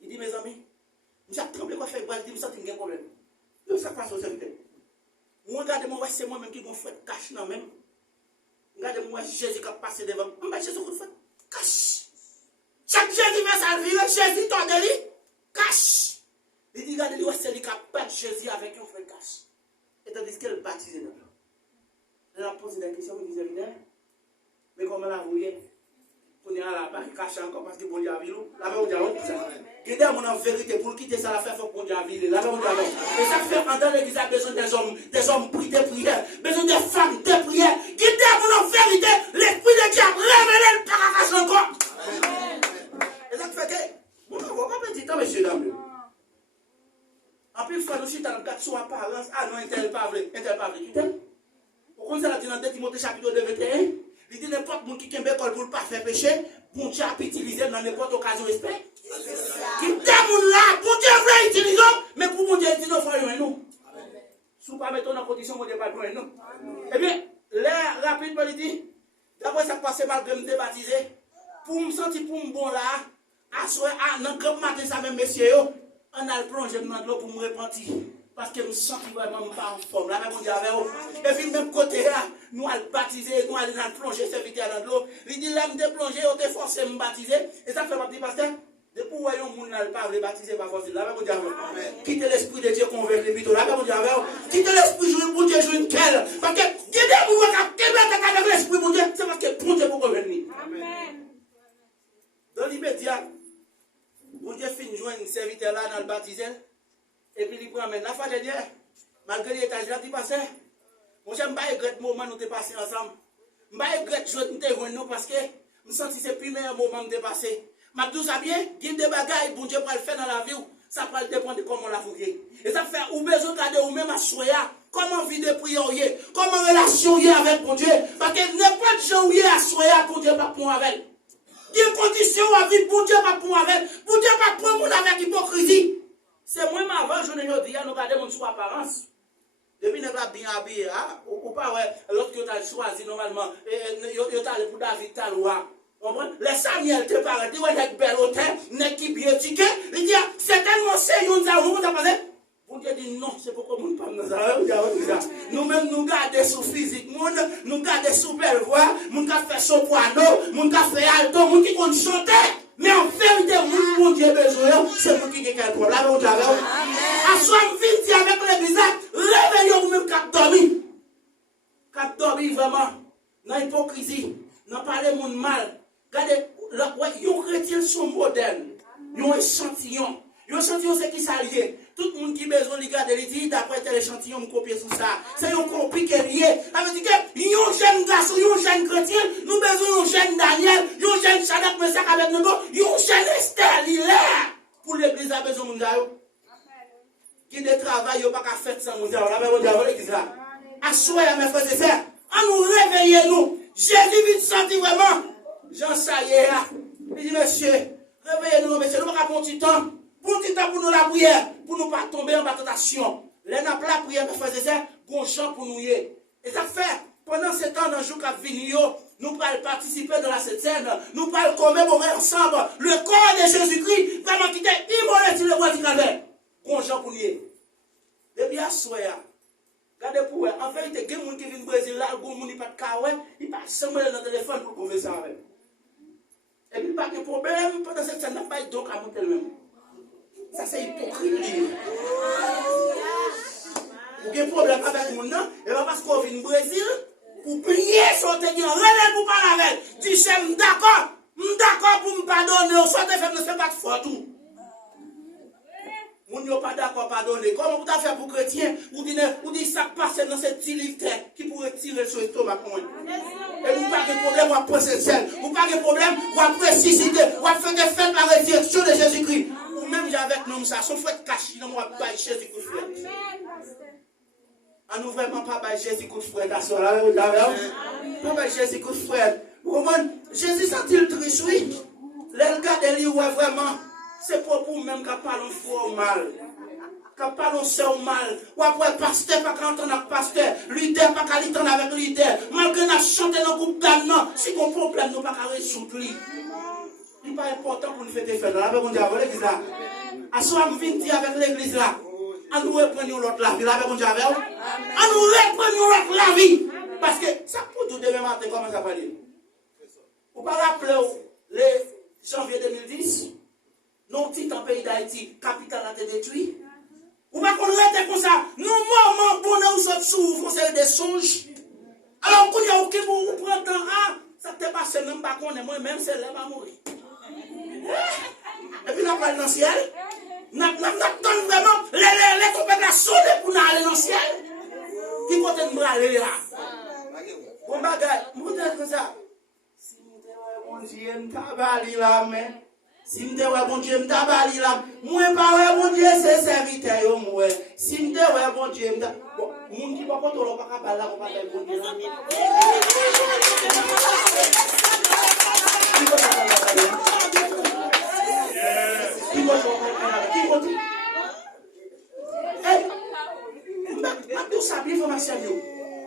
Il dit, mes amis, je suis tremblé quoi faire, il dit, je me sens qu'il y a un problème. Donc, ça passe au serviteur. Moi, regardez-moi, c'est moi-même qui vais faire cash dans même. Regardez-moi, Jésus qui a passé devant. Je Jésus qui fait cash. Chaque Jésus fait sa vie, Jésus tord de lui, cash. Il dit, regardez-moi, c'est lui qui a battu Jésus avec un fait cash. Et tandis qu'elle baptise dans l'eau. Elle a posé des questions, elle disait, mais comment la voyez? On est à la barre, caché encore parce que bon Dieu a vu nous. La même Dieu a vu ça. Qui dit en vérité pour quitter ça, la faire, il faut que bon Dieu a vu. La même Dieu a vu. Et ça fait entendre l'église a besoin des hommes pris de prière, besoin des femmes de prière. Qui dit en vérité, l'esprit de Dieu a révélé le paracas encore. Et ça fait que, on ne va pas petit temps, messieurs, dames. En plus, il faut nous dans le cadre de son apparence. Ah non, un tel pas vrai, un tel pas vrai. Pourquoi ça l'a dit dans 2 Timothée chapitre 2, 21? Il dit n'importe qui a une école pour ne pas faire péché, bon Dieu a utilisé dans n'importe occasion respect. Qui est là, bon Dieu veut utiliser, mais pour bon Dieu utiliser, il faut aller nous. Si vous ne mettez pas dans la condition, bon Dieu pas loin nous. Eh bien, l'air rapide, il dit, d'après ça passe malgré me débaptiser, pour me sentir pour me bon là, à soi, dans le grand matin, ça même messieurs, on a le plongé dans l'eau pour me repentir. Parce que je me sens vraiment pas en forme. Là, mon Dieu, et puis, même côté là, nous allons baptiser, nous allons plonger serviteur dans l'eau. Il dit, là, je me plonger, on te forcé à me baptiser. Et ça fait partie, pasteur. Depuis que voyons, mon n'a pas baptiser, pas forcément. Là, mon Dieu, quittez l'esprit de Dieu converti plutôt. Là, mon Dieu, quittez l'esprit, jouer pour Dieu, jouer une quelle. Parce que, quittez pour vous, avec l'esprit, mon Dieu, c'est parce que pour Dieu, pour convertir. Amen. Dans l'immédiat, mon Dieu finit de joindre un serviteur là dans le baptisé. Et puis il prend la fois dernière, malgré l'étage là, il passait. Moi, j'aime pas regretter le moment où nous sommes passés ensemble. Je ne regrette pas de nous parce que je me sens que c'est le premier moment où nous sommes passés. Je dis ça bien, il y a des bagages, bon Dieu peut le faire dans la vie, ça peut dépendre de comment on l'a fait. Et ça fait ou besoin de regarder ou même à soya, comment vivre de prière, comment relation avec mon Dieu. Parce que n'importe qui à soya, pour Dieu pas pour avec. Il y a des conditions à vivre, pour Dieu pas pour avec. Pour Dieu pas pour mon avec hypocrisie. C'est moi, avant, je ne dis pas, nous regardons sur apparence. Depuis que nous sommes bien habillés, ou pas, l'autre qui a choisi normalement, il a allé pour David Taloua. Les Samuel te parlent, ils ont une belle hôtel, une qui bien étiquée. Il dit, c'est tellement sérieux, nous avons passé. Vous dites non, c'est pourquoi nous ne parlons pas. Nous-mêmes, nous gardons sous physique, nous gardons sous belle voix, nous faisons soprano, nous faisons alto, nous qui comptent chanter. Mais en vérité, mon Dieu besoin, c'est pour qui a quel problème. À soi, vite avec le visage, réveillons même cap dormi. Cap dormi vraiment, dans l'hypocrisie, dans parler de monde mal. Regardez, les chrétiens sont modernes, ils ont un échantillon. Un échantillon, c'est qui s'allie. Tout le monde qui a besoin de regarder, il dit, d'après tel échantillon, on copie sur ça. C'est un copie qui est lié. Ça veut dire que, un jeune garçon, un jeune chrétien, nous besoin d'un jeune Daniel, un jeune Chadak Messac avec nous, un jeune Esther, il est là. Pour l'église, a besoin de monde. Qui ne travaille, il n'y a pas qu'à faire sans monde. La même monde, l'église là. Assoyez, mes frères et sœurs, à nous réveiller, nous. Jésus vite senti vraiment. Jean Saillé, il dit, monsieur, réveillez-nous, monsieur, nous ne pouvons pas prendre du temps. Pour du temps pour nous la prière, pour nous pas tomber en tentation. Les n'a pas la prière, mes frères et sœurs, bon gens pour nous y est. Et ça fait, pendant ce temps, dans le jour qui vient, nous allons participer dans la scène, nous allons commémorer ensemble le corps de Jésus-Christ, vraiment qui était immolé sur le bois du calvaire. Bon gens pour nous y est. Depuis à soya, regardez pour eux, en fait, il y a des gens qui viennent au Brésil, là, il n'y a pas de carré, il pas seulement dans le téléphone pour converser avec. Et puis, pas de problème, pendant cette scène, il n'y a pas de donc à monter le même. Ça, c'est hypocrite. Vous avez un problème avec le monde, et parce qu'on vient au Brésil, pour prier, sortir, relève pour parler avec. Tu sais, d'accord pour me pardonner, on soit fait, ne fait pas de faute. Vous n'êtes pas d'accord pardonner. Comment vous avez fait pour chrétien, vous dites ça passe dans cette petit livre qui pourrait tirer sur l'estomac. Et vous n'avez pas de problème, vous avez posé le sel. Vous n'avez pas de problème, vous avez ressuscité, vous avez fait des fêtes par la résurrection de Jésus-Christ. Ou même avec nous, ça, son fait caché dans moi, pas Jésus-Christ. On nous vraiment pas by Jésus coup de fouet à soi là, pas by Jésus coup de fouet. Jésus sent-il triste, oui. Les gars de lui, ouais, vraiment, c'est pas pour même qu'à parler faux mal. Qu'à parler seul mal. Ou après, pasteur, pas quand on a pasteur. Leader, pas qu'à l'entendre avec leader. Malgré qu'on a chanté dans le groupe d'Anna, si on problème, nous pas qu'à résoudre. Il n'est pas important pour nous faire des fêtes. Là, on dit avec l'église là. À soi, on vient dire avec l'église là. On nous reprend l'autre la vie. Là, on dit avec vous. On nous reprend l'autre la vie. Parce que ça pour tout demain matin, comment ça va dire? Vous ne pouvez pas rappeler le janvier 2010, nos titres en pays d'Haïti, capitale a été détruite. Vous ne pouvez pas comme ça. Nous, moments, bonheur, nous sommes souvent des songes. Alors, quand il y a aucun bon, vous prenez temps, ah, ça ne t'est pas passé même pas qu'on est moi-même, c'est là, ma mourir. Et puis, nous allons dans le ciel. Nous donnons vraiment les compètes la sonner pour nous aller dans le ciel. Qui côté nous aller là? Bon bagage, vous êtes comme ça. Si vous êtes bon Dieu, m'tabali là, mais. Si vous êtes bon Dieu, m'tabali là. Moi, pas bon Dieu, c'est serviteur, moi. Si vous êtes bon Dieu, m'tabali. Bon, moun qui va pas tout le pas capable là, on va faire bon Dieu là. Qui continue?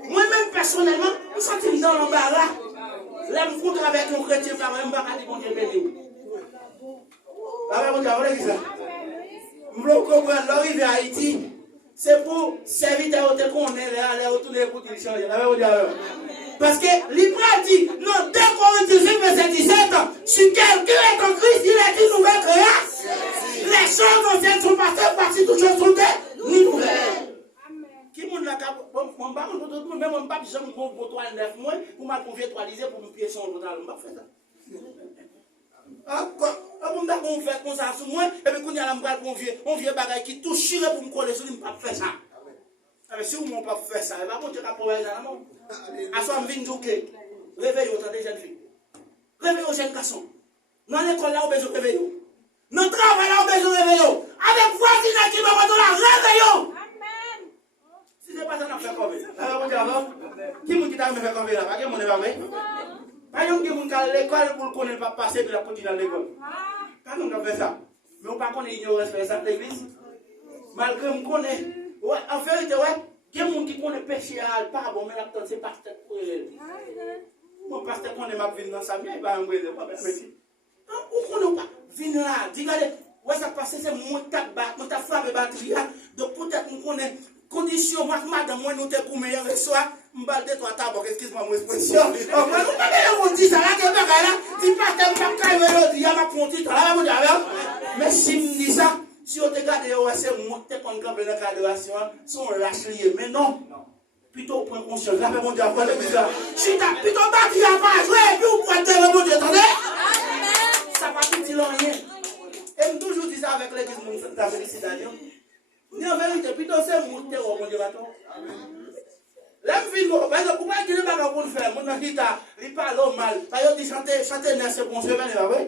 Moi-même, personnellement, je me sens dans l'embarras. Là, je me rencontre avec un chrétien, je me dis, bon Dieu, béni. Je me comprends, l'arrivée à Haïti, c'est pour servir tel qu'on est là, aller retourner pour qu'il change. Parce que l'Ibra dit, non, 2 Corinthiens, verset 17, si quelqu'un est en Christ, il est une nouvelle création. Les choses anciennes sont passées, parties, toutes choses sont nouvelles. Qui moun la cap mon ba mon tout même mon pas jamais mon botoir 9 mois pour m'a virtualiser pour me pied son total m'a fait ça. Ah quoi on m'a qu'on fait comme ça sur moi et puis qu'on y a la m'gal convier on vieux bagaille qui touche pour me coller sur lui pas faire ça. Ah mais si vous m'ont pas fait ça va mon Dieu cap pour ça non. À soi me vinn douker. Réveille autant des jeunes filles. Réveille aux jeunes garçons. Dans l'école là on besoin réveiller. Dans le travail là on besoin réveiller. Avec voisinage qui va la réveiller. Si ce n'est pas ça, on a fait comme ça. Qui m'a fait comme ça? Pas que mon est pas vrai. Pas que mon à l'école pour qu'on ne pas passer de la continuer à l'école. Pas qu'on a fait ça. Mais on ne peut pas ignorer ça de l'église. Malgré qu'on connaît. Ouais, en vérité, ouais, il y a des gens qui connaissent péché à pas bon, mais là, c'est pasteur pour elle. Mon pasteur connaît ma vie dans sa vie, il va me dire, pas bien, merci. Où qu'on n'a pas venu là, regardez, ouais, ça passe, c'est mon tabac, mon tabac, batterie, donc peut-être qu'on connaît. Condition, madame, moi, nous t'es pour meilleur soir, m'balde toi tabac, excuse-moi, mon expression. On va dire ça là, que là, dis pas que m'pas calmer, il y a ma ponti, là, vous avez, mais si me dit ça, si on te garde, c'est monter comme quand la cadration, sont lâches liés, mais non. Plutôt prendre conscience, là, mon Dieu, après le bizarre. Si t'as plutôt battu à pas jouer, puis vous pouvez te mon Dieu, attendez? Ça va tout dire rien. Et je toujours dis ça avec l'église, mon ta félicitations. Ni en vérité, plutôt c'est monter au mon Dieu, attends. Là, je dis, par exemple, pourquoi il n'y a pas de faire? Mon guitare, il parle mal. Par exemple, il chante, c'est bon, c'est vrai.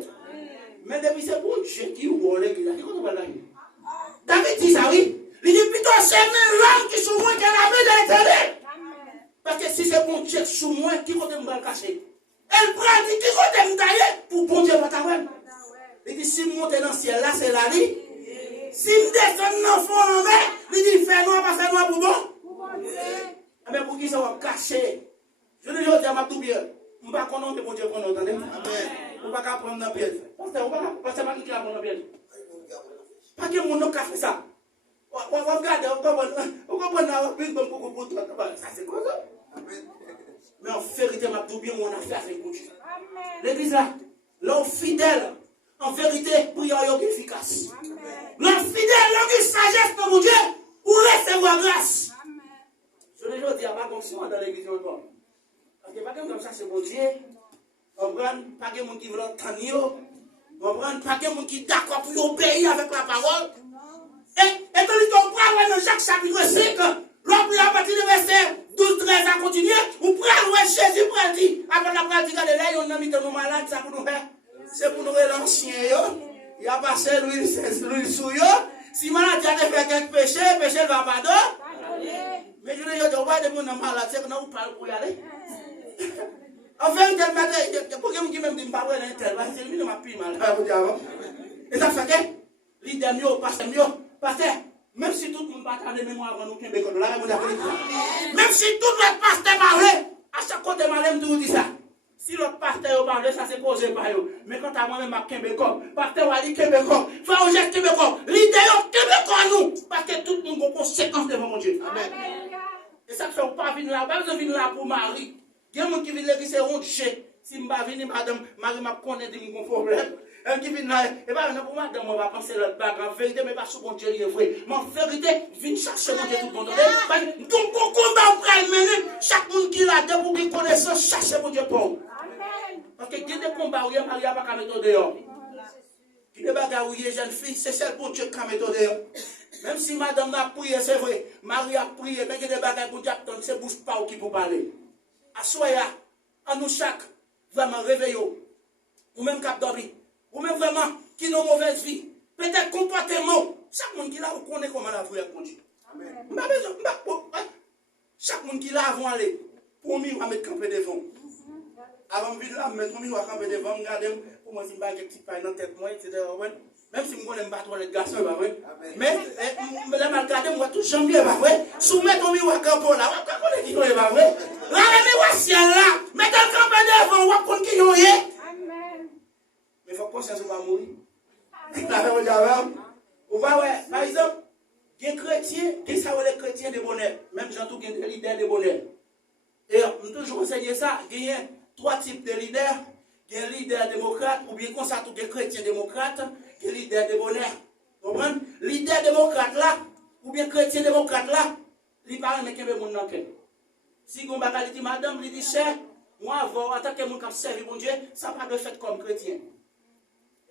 Mais depuis c'est bon Dieu qui ouvre l'église. David dit ça, oui. Il dit plutôt c'est mes langues qui sont moins que la vie de l'éternel. Parce que si c'est bon Dieu qui sont moins, qui côté me va le cacher? Elle prend, dit qui côté me tailler pour bon Dieu va t'avoir. Il dit si je monte dans le ciel, là c'est la vie. Si je descends dans le fond en mer, il dit fais noir, pas faire noir pour bon. Mais pour qui ça va cacher? Je ne dis pas à ma tout bien. Je ne sais pas comment bon Dieu qu'on entend. Amen. On ne va pas prendre dans la pièce. Parce que pas qui la prend dans la pièce. Pas que mon nom fait ça. On va regarder, on comprend pour toi. Ça c'est quoi ça? Mais en vérité, ma tout bien, mon affaire avec mon Dieu. L'église là, l'homme fidèle, en vérité, prière est efficace. L'homme fidèle, l'homme sagesse de mon Dieu, pour recevoir grâce. Je ne veux dire pas comme ça dans l'église encore. Parce que pas comme ça, c'est mon Dieu. On prend pas que mon qui veut entendre. On prend pas que mon qui est d'accord pour obéir avec la parole. Et tandis qu'on prend dans Jacques chapitre 5, l'homme à partir du verset 12-13 à continuer, on prend Jésus pour dire, après la pratique de l'air, on a mis nos malades, ça pour nous faire. C'est pour nous l'ancien. Il a passé l'huile sur eux. Si malade a fait quelques péchés, péché ne va pas d'eux. Mais je dis, on va demander malade, c'est qu'on a pas pour y aller. En fait, il y a quelqu'un qui me dit, pas vrai, c'est lui qui m'a pris mal. Et ça fait que, l'idée mieux, pasteur, même si tout le monde partage les mémoires avant nous, même si tout le pasteur parlait, à chaque côté, madame, tout dit ça. Si l'autre pasteur parle, ça c'est posé par eux. Mais quand à moi-même, à Québécois, pasteur a dit Québécois, frère, on jette Québécois, l'idée est Québécois, nous, parce que tout le monde a conséquence devant mon Dieu. Amen. Et ça fait pas venir là, pas besoin de venir là pour Marie. Il y a des gens qui viennent là qui se rendent chez. Si je ne vais venir, madame, Marie m'a connaît de mon problème. Qui vient là, et bien, pour madame, on va penser l'autre bagarre. En vérité, mais pas sur mon Dieu, il est vrai. Mais en vérité, viens chercher mon Dieu tout le monde. Donc, pour combat, on va mener. Chaque monde qui l'a pour qu'il connaisse, chercher mon Dieu pour. Parce que il y a des combats où il y a Marie n'a pas mettre dehors. Il y a des bagarres où il y a des jeunes filles, c'est celle pour Dieu qui a mettre dehors. Même si madame a prié, c'est vrai. Marie a prié, mais il y a des bagarres pour Dieu qui ne bouge pas ou qui peut parler. Assoya, à nous chaque, vraiment réveillons. Ou même cap dormi. Ou même vraiment qui n'ont mauvaise vie. Peut-être comportement. Chaque monde qui l'a, vous connaissez comment la vie conduit. Chaque monde qui l'a avant aller. Pour moi, on va mettre campé devant. Avant de là, mettre mon miroir campé devant, regarder pour moi, si je vais petit pain dans la tête, moi, etc. Même si je connais pas trop les garçons, pas vrai. Mais là, mal regardé, moi, tout janvier, pas vrai. Soumettre mon miroir campé là, on connaît qui est pas vrai. Là, le miroir ciel là, mettez le campé devant, on va prendre qui est. Mais il faut que ça ne soit pas mourir. Par exemple, il y a des chrétiens, qui sont les chrétiens de bonheur. Même j'entends qu'il y a des leaders de bonheur. Et on toujours enseigné ça. Il y a trois types de leaders. Il y a un leader démocrate, ou bien qu'on s'attend des chrétiens démocrates, il y a un leader de bonheur. Vous comprenez? Leader démocrate là, ou bien chrétien démocrate là, il parle de quelqu'un de mon enquête. Si on va dire, madame, il dit, cher, moi, en tant que mon cap servi mon Dieu, ça n'a pas de fait comme chrétien.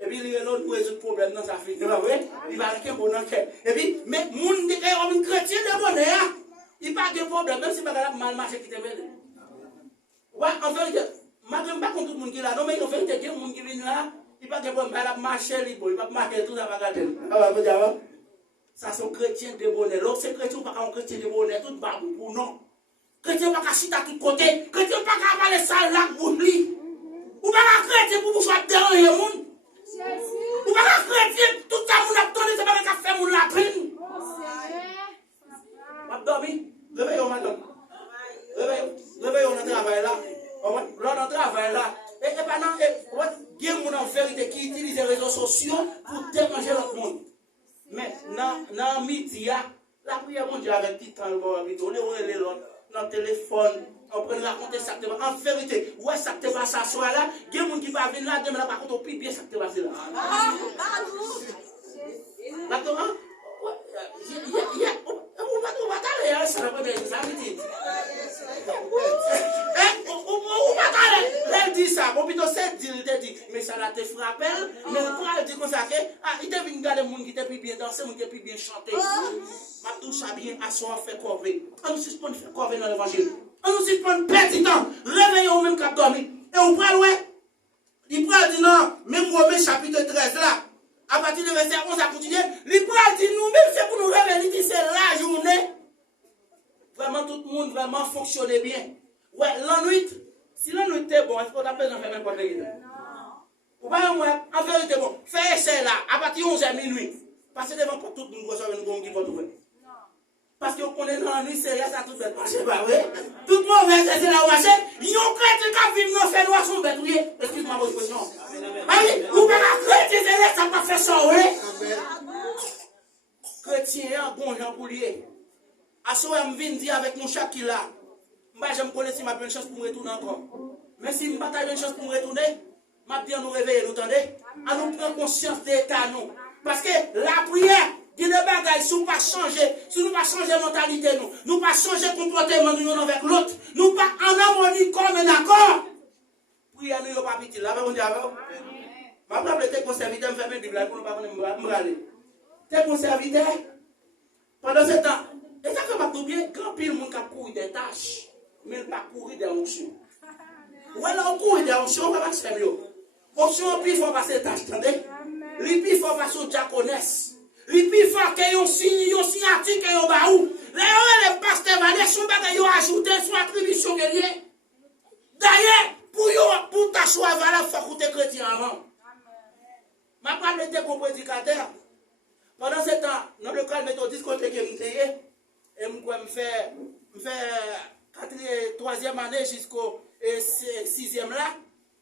Et puis, il y a l'autre pour résoudre le problème dans sa vie. Il va avec un bon enquête. Et puis, mais un chrétien de bonheur, il n'a pas de problème, même si il a mal marché qui te vient. Ouais, en vérité, je ne sais pas contre tout le monde qui est là. Non, mais en vérité, il y a des gens qui viennent là, il n'a pas de problème, il va marcher, il va marquer tout ça. Ça, c'est un chrétien de bonheur. Donc, c'est chrétien, pas un chrétien de bonheur, tout babou pour non. Chrétien, pas qu'à chiter à tous côtés. Chrétien, pas qu'à avoir les salles là pour lui. Ou pas qu'à chrétien pour vous faire déranger le monde. Ou pas qu'à chrétien, tout ça, vous n'attendez, c'est pas qu'à faire mon lapine. Vous dormir? Réveillons, madame. Réveillons notre travail là. Notre travail là. Et pendant, il y a des gens en vérité qui utilisent les réseaux sociaux pour déranger l'autre monde. Mais dans le média, la prière mondiale avec petit temps, on est dans le téléphone, on prend raconter ça. En vérité, ouais, ça te passe à soi là, il y a des gens qui vont venir là, demain, par contre, on prie bien ça te passe là. D'accord? On va t'aller, ça va pas ça veut dire. On va t'aller. Elle dit ça, bon, plutôt c'est dit, mais ça l'a te frappé, mais pourquoi elle dit comme ça que, il t'a vu regarder les gens qui t'a pu bien danser, qui t'a pu bien chanter. Ma touche à bien, à soi, fait corvée. On nous suspend de faire corvée dans l'évangile. On nous suspend de perdre du temps. Réveillons même qu'à dormir. Et on prend ouais. Il prend dit non, même Romains chapitre 13 là. À partir du verset 11 à continuer, il prend dit nous, même c'est pour nous réveiller, il dit c'est la journée. Vraiment, tout le monde vraiment fonctionnait bien. Ouais, l'ennui, si l'ennui était bon, est-ce qu'on a besoin de faire n'importe quoi? Ou pas, en vérité, bon, fais essai là, à partir de 11h minuit. Parce que devant pour tout le monde, nous qui vont trouver. Parce qu'on est dans l'ennui, c'est là, ça tout bête. Marché, pas vrai? Tout le monde va c'est là où marcher. Ils ont créé qui vivent dans ces noirs sont bêtes, oui. Excuse-moi votre question. Vous pouvez créer, c'est là, ça va faire ça, oui. Chrétien, bon, Jean Poulier. À ce moment, je viens dire avec mon chat qui là. Je me connais si je une chance pour me retourner encore. Mais si je n'ai pas une chance pour me retourner, je bien nous réveiller, nous entendez? À nous prendre conscience de l'état, nous. Parce que la prière, il y a des bagages, si nous ne pas changer, si nous ne pas changer la mentalité, nous ne pas changer le comportement de l'un avec l'autre, nous ne pas en harmonie comme un accord. Prière, nous ne pas petit. Là, on dit avant. Je vais appeler tes conservateurs, je vais faire mes Bibles pour ne pas me râler. Tes conservateurs, pendant ce temps, et ça fait pas bien, grand pile, le monde qui a couru des tâches, mais il pas courir des onction. Ou alors, on court des onction, on va pas se faire mieux. Onction, puis il faut passer des tâches, attendez? Lui, puis il faut passer aux diaconesses. li pi fort que yon signature que yon baou. Là, les pasteurs valés son bagay yon ajouté son attribution que lié. D'ailleurs, pour ta choix valable, faut que tu chrétien avant. Ma parole était comme prédicateur. Pendant ce temps, dans le cadre méthodiste, côté que je et je fais 3e année jusqu'au 6e là.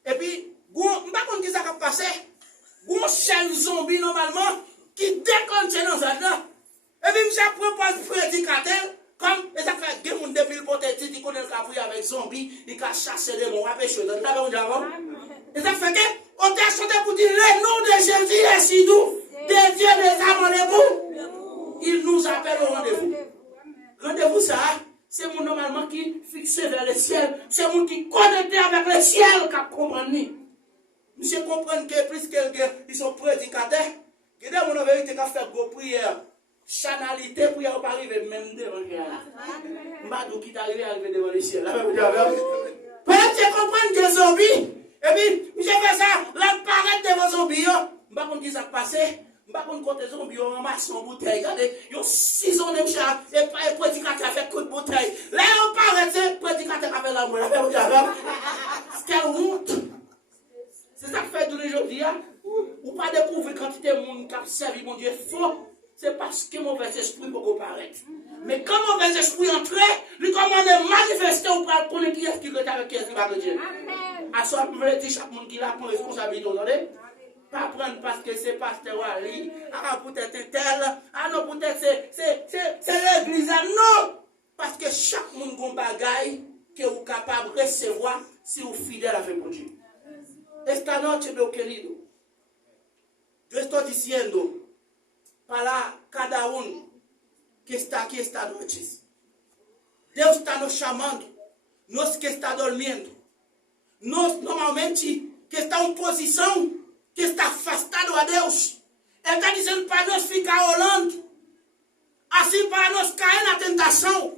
Et puis, je ne sais pas ce qui s'est passé. Un chien zombie normalement qui déconne dans ça. Et puis, je propose prédicateur. Comme ça fait des gens depuis le potentiel qui connaissent la prière avec zombie, ils ont chassé les démons, ils ont péché. Et ça fait que, on t'a chanté pour dire le nom de Jésus est si doux, des dieux des âmes debout. Il nous appelle au rendez-vous. Rendez-vous, ça, c'est mon normalement qui fixé vers le ciel. C'est mon qui connecté avec le ciel qui comprend. Monsieur comprend que plus qu'ils sont prédicateurs, que dans mon vérité, qui fait une prière. Chanalité pour y arriver même devant le ciel. Mbadou qui t'arrive à arriver devant le ciel. Peut-être que comprendre que zombie, et puis, j'ai fait ça, là, paraît devant zombie, je ne sais pas ce qui s'est passé, je ne sais pas quand zombie, ils ont ramassé une bouteille, regardez, ils ont 6 ans de chat, et le prédicateur a fait coup de bouteille. Là, on paraît, le prédicateur a fait la main, quelle honte! C'est ça que fait tous les jours, ou pas découvrir quantité de monde qui a servi mon Dieu faux. C'est parce que mauvais esprit peut apparaître. Mais quand mauvais esprit entre, lui commande de manifester pour les qui est avec qui va de Dieu. À ce moment-là, chaque monde qui a pour responsabilité, pas prendre parce que c'est pasteur Ali, ah peut-être tel, ah non peut-être c'est l'église, non! Parce que chaque monde a un bagaille que vous êtes capable de recevoir si vous êtes fidèle avec mon Dieu. Esta noche, meu querido, yo estoy diciendo para cada uno que está aquí esta noche. Deus está nos chamando, nós que está dormindo, nós normalmente que está em posição, que está afastado a Deus. Ele está dizendo para nós ficar orando, assim para nós cair na tentação.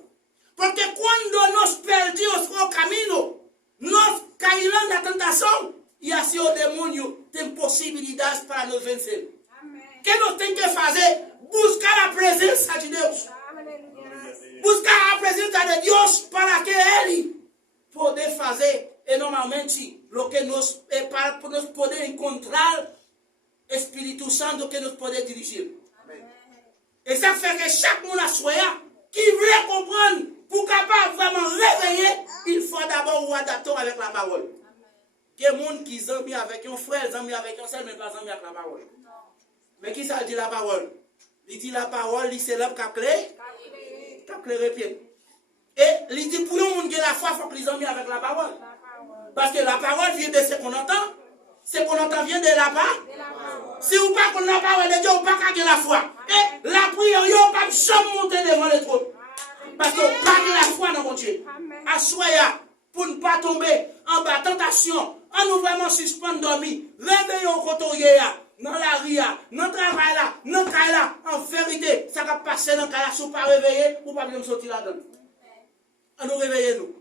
Porque quando nós perdemos o caminho, nós cairemos na tentação e assim o demônio tem possibilidades para nos vencer. Que nós temos que fazer? Buscar a presença de Deus. Buscar a presença de Deus para que Ele poder fazer e normalmente o que nós é para nós poder encontrar Espírito Santo que nos poder dirigir. E ça fait que chaque monde a soya qui veut comprendre pour capable vraiment réveiller, il faut d'abord avoir d'accord avec la parole. Il y a des gens qui sont amis avec un frère, amis avec un seul, mais pas amis avec la parole. Mais qui ça dit la parole? Il dit la parole, il c'est l'homme qui a clairé pied. Et il dit pour les gens qui ont la foi, il faut qu'ils aient mis avec la parole. Parce que la parole vient de ce qu'on entend. Ce qu'on entend vient de la part. Si vous ne parlez pas la parole de Dieu, vous ne pouvez pas avoir la foi. Et la prière, vous ne pouvez pas jamais monter devant le trône. Parce que vous parlez la foi dans mon Dieu. Assoyez pour ne pas tomber en bas tentation. En nous vraiment suspendre dormir. Réveillons quand on est là. Dans la ria, dans le travail là, dans le travail là, en vérité, ça va passer dans le travail là, si vous ne pas réveiller, vous ne pouvez pas sortir là-dedans. On nous réveiller nous.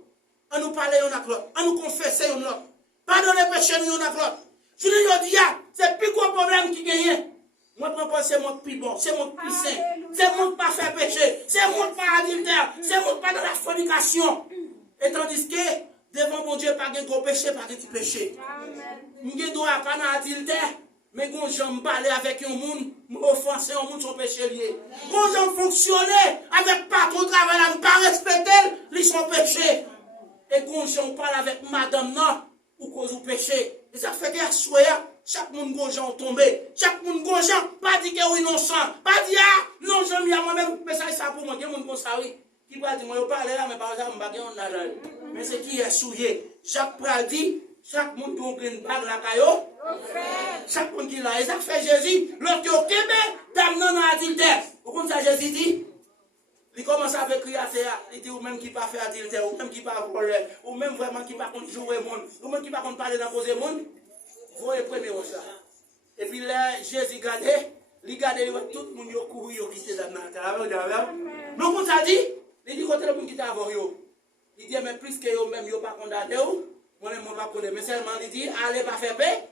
On nous parler on a l'autre. On nous confesser on l'autre. Pardonnez les péchés nous on a l'autre. Je vous dis, c'est le plus gros problème qui gagne. Moi, je pense que c'est mon plus bon, c'est mon plus saint. C'est mon pas faire péché, c'est mon pas adultère, c'est mon pas dans la fornication. Et tandis que, devant mon Dieu, pas de gros péché, pas de petit péché. Je ne dois pas dans l'adultère. Mais quand j'aime parler avec un monde, m'offenser un monde, son péché lié. Quand j'aime fonctionner avec patron travail, ne pas respecter, ils sont péché. Et quand j'aime parler avec madame, non, ou cause du péché. Et ça fait que chaque monde gonjan tombé. Chaque monde gonjan, pas dit que est innocent. Pas dit, ah, non, j'aime bien moi-même, mais ça, ça pour moi, il y a un monde comme ça, oui. Qui va dire, moi, je parle là, mais par exemple, je ne vais pas dire, mais c'est qui est souillé. Jacques Pral dit, chaque monde qui a une bague la caillou. Chaque monde qui l'a. Et ça fait Jésus, l'autre qui est au Québec, d'amener dans l'adultère. Vous comprenez ça, Jésus dit? Il commence avec crier à faire, il dit ou même qui pas faire adultère, ou même qui pas voler, ou même vraiment qui pas jouer monde, ou même qui pas parler dans cause monde. Vous voyez premier ça. Et puis là, Jésus regardait, il regardait tout le monde qui couru, qui était dans la terre. Mais comme ça dit, il dit côté le monde qui était avant yo. Il dit mais plus que yo même yo pas condamné ou, moi même pas condamné, mais seulement il dit allez pas faire paix.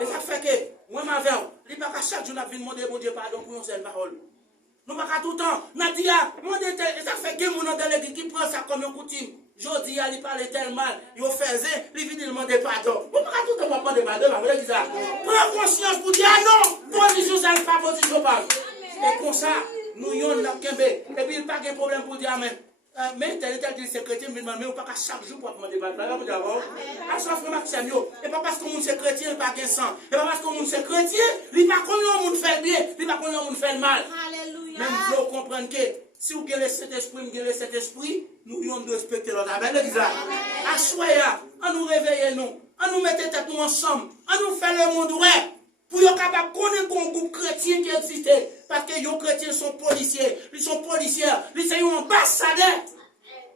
Et ça fait que moi ma veille, il pas qu'à chaque jour, nous venons demander bon Dieu pardon pour une seule parole. Nous ne pouvons pas tout le temps. Nadia, ça fait que mon dans l'église qui prend ça comme une coutume. Jodi, il parle tellement mal, il faisait, il vient demander pardon. Nous ne pouvons pas tout le temps demander pardon. Prends conscience pour dire non, position ça n'est pas position pas. Et comme ça, nous y avons et puis il n'y a pas de problème pour dire amen. Mais tel dit c'est chrétien, mais on pas chaque jour pour demander pardon. À chaque fois, Maxime, et pas parce que mon c'est chrétien, il n'y a pas de sang. Et pas parce que mon c'est chrétien, il n'y a pas qu'on fait bien, il n'y a pas qu'on fait mal. Même il faut comprendre que si vous avez cet esprit, nous devons respecter l'autre. Amen. À choisir, à nous réveiller, à nous mettre tête nous ensemble, à nous faire le monde ouais. Pour être capable de connaître un groupe chrétien qui existe. Parce que les chrétiens sont policiers, ils sont policières, ils sont ambassadeurs.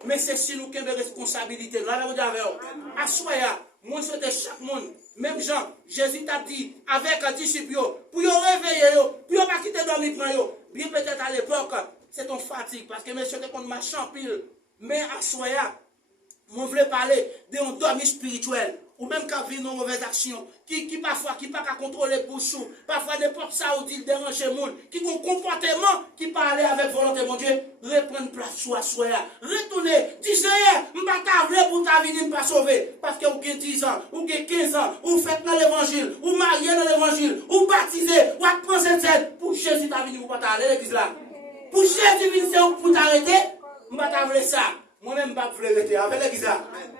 Mais c'est si nous avons des responsabilités. Là, vous avez à choisir, moi je souhaite chaque monde, même Jean, Jésus t'a dit, avec un disciple, pour réveiller, pour ne pas quitter dormir pour eux. Bien peut-être à l'époque, c'est ton fatigue, parce que monsieur te compte marcher en pile. Mais à choisir, moi je voulais parler d'un dormir spirituel. Ou même quand vient une mauvaise action, qui parfois qui pas qu'à contrôler pour sous, parfois n'importe ça ou dit déranger le monde, qui ont un comportement qui parle avec volonté mon Dieu, reprendre place sur soi, retourner, disez, m'pas ta pour ta vie, m'pas sauver, parce que vous avez 10 ans, ou 15 ans, ou faites dans l'évangile, ou marié dans l'évangile, ou baptisé, ou prendre cette scène, pour Jésus ta vie, vous pas t'arrêter l'église là. Pour Jésus venir pour t'arrêter, m'pas t'arrêter ça. Moi-même, je ne vais pas arrêter avec l'église.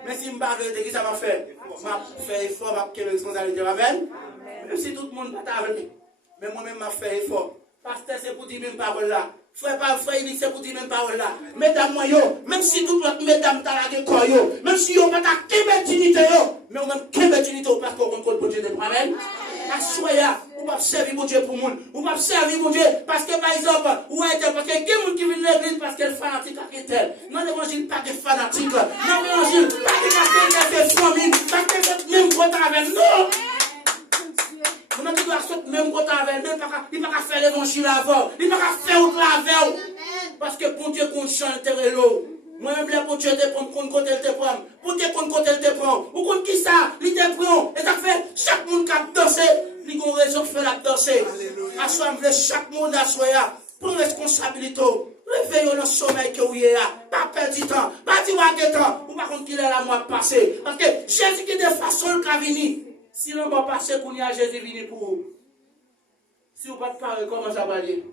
Mais si je ne vais pas arrêter, ça va faire. Je vais faire effort, je vais faire responsabilité avec. Même si tout le monde ne va pas arrêter. Mais moi-même, je vais faire effort. Pasteur, c'est pour dire même parole là. Frère, c'est pour dire même parole là. Mesdames, même si toutes les mesdames sont là, même si vous n'avez pas de dignité, mais vous n'avez pas de dignité parce qu'on contrôle pour Dieu de toi-même. Assoya, ou pas servir mon Dieu pour monde, ou pas servir mon Dieu parce que par exemple, ou parce que il y a des gens qui viennent à l'église parce qu'elle est fanatique à tel. Dans l'évangile, pas de fanatique. Dans l'évangile, pas de parce qu'elle famille, parce que même côté avec nous. Vous n'avez pas de même côté avec nous, il ne peut pas faire l'évangile avant, il ne peut pas faire autre avant. Parce que pour Dieu qu'on chante l'eau. Moi-même, là, pour Dieu te prend, pour côté te prend, pour Dieu qu'on côté te prend, ou contre qui ça, il te prend, et ça fait chaque monde qui a dansé, il a raison de faire la danser. Assemblée, chaque monde a soya, pour responsabilité, réveillez dans le sommeil que vous avez, pas perdre du temps, pas dire à temps, ou pas contre qu'il est la mois passé. Parce que Jésus qui de façon qui a venu, si le mois passé, qu'on y a Jésus venu pour vous, si vous ne parlez pas, comment ça va aller?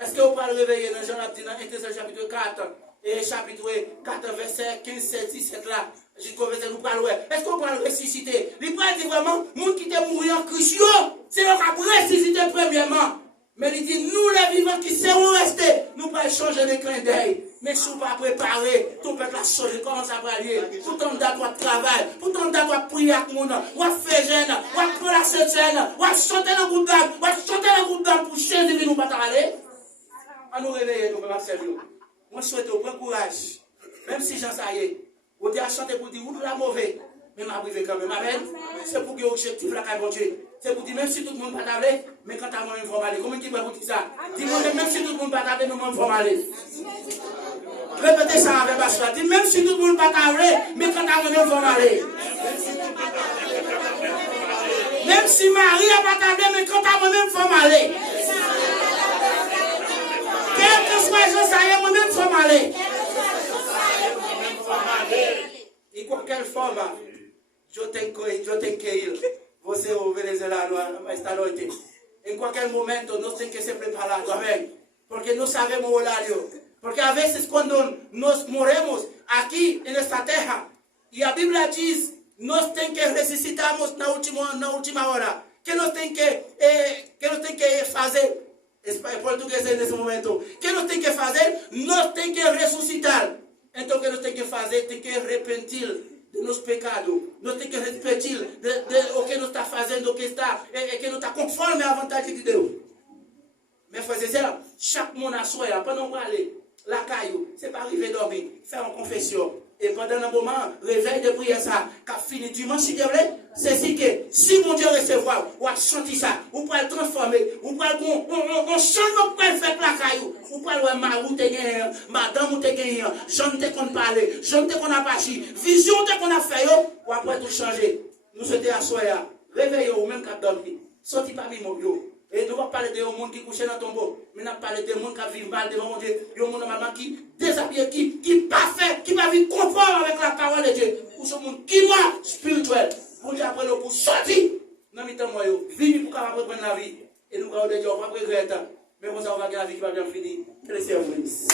Est-ce que vous pouvez réveiller dans Jean Baptiste, dans Éphésiens chapitre 4? Et chapitre 4, verset 15, 16, 17 là, jusqu'au verset nous parlons. Est-ce qu'on peut le ressusciter? Il peut dire vraiment, les gens qui étaient morts en Christ, c'est leur qui a ressuscité premièrement. Mais il dit, nous les vivants qui seront restés, nous ne pouvons pas changer de clin d'œil. Mais si vous ne pas préparer, tout peuple a changé, comment ça va aller? Tout le monde doit travailler, tout le monde doit prier avec le monde, ou à faire jeûne, ou à prendre la septième, ou à chanter dans le groupe d'âme, ou à chanter dans le groupe d'âme pour Jésus, nous ne pas aller. À nous réveiller, nous pouvons faire nous. Moi, je souhaite au bon courage. Même si j'en sais, vous avez chanté pour dire, vous la mauvais, mais m'a privé quand même. Amen. C'est pour que l'objectif là, bon Dieu. C'est pour dire, même si tout le monde ne va pas t'aller, mais quand tu as moi-même, il faut m'aller. Comment tu peux vous dire ça? Dis-moi, même si tout le monde ne va pas t'aller, nous-mêmes, il faut m'aller. Répétez ça avec Bachela. Dis, même si tout le monde ne va pas t'aller, mais quand tu as moi-même, il faut m'aller. Même si Marie n'a pas t'aller, mais quand tu as moi-même, il faut m'aller. Quel que soit je sais, moi-même, il faut m'aller. Et quoi qu'elle forme, je t'inquiète, você o venezuelano está noite. En cualquier momento nos tem que ser preparados, amén. Porque no sabemos horario. Porque a veces cuando nos moremos aquí en esta tierra, y la Biblia dice, nos tem que resucitamos na última hora. Que nos tem que fazer? Es portugués en ese momento. ¿Qué nos tiene que hacer? Nos tiene que resucitar. Entonces, ¿qué nos tiene que hacer? Tiene que arrepentir de los pecados. Nos tiene que arrepentir de lo que nos está haciendo, que no está conforme a la vontade de Dios. Mais frères et sœurs, chaque monde a soi, pendant qu'on aller, la caillou, c'est pas arriver dormir, faire une confession. Et pendant un moment, réveil de prière ça, qu'a fini dimanche, si vous voulez, c'est si que, si mon Dieu recevoir, ou a chanter ça, ou pour le transformer, ou pour on changement pour le faire la caillou, ou pour le marou te gagné, madame te gagné, j'en te qu'on parler, j'en te qu'on a pas chi, vision te qu'on a fait, ou après tout changer. Nous sommes à soya, réveillez ou même qu'à dormir, sorti parmi mon bio. Et nous ne parler de monde qui couche dans ton tombeau, mais nous parlons de monde qui vit mal devant mon Dieu. Il y a un monde qui déshabillé, qui pas fait, qui va vivre conforme avec la parole de Dieu. Pour ce monde qui voit spirituel, pour Dieu après pour sortir. Dans le temps, vivre pour reprendre la vie. Et nous, quand on dit, on va pas regretter. Mais on va gagner la vie qui va bien finir. Que le Seigneur vous bénisse.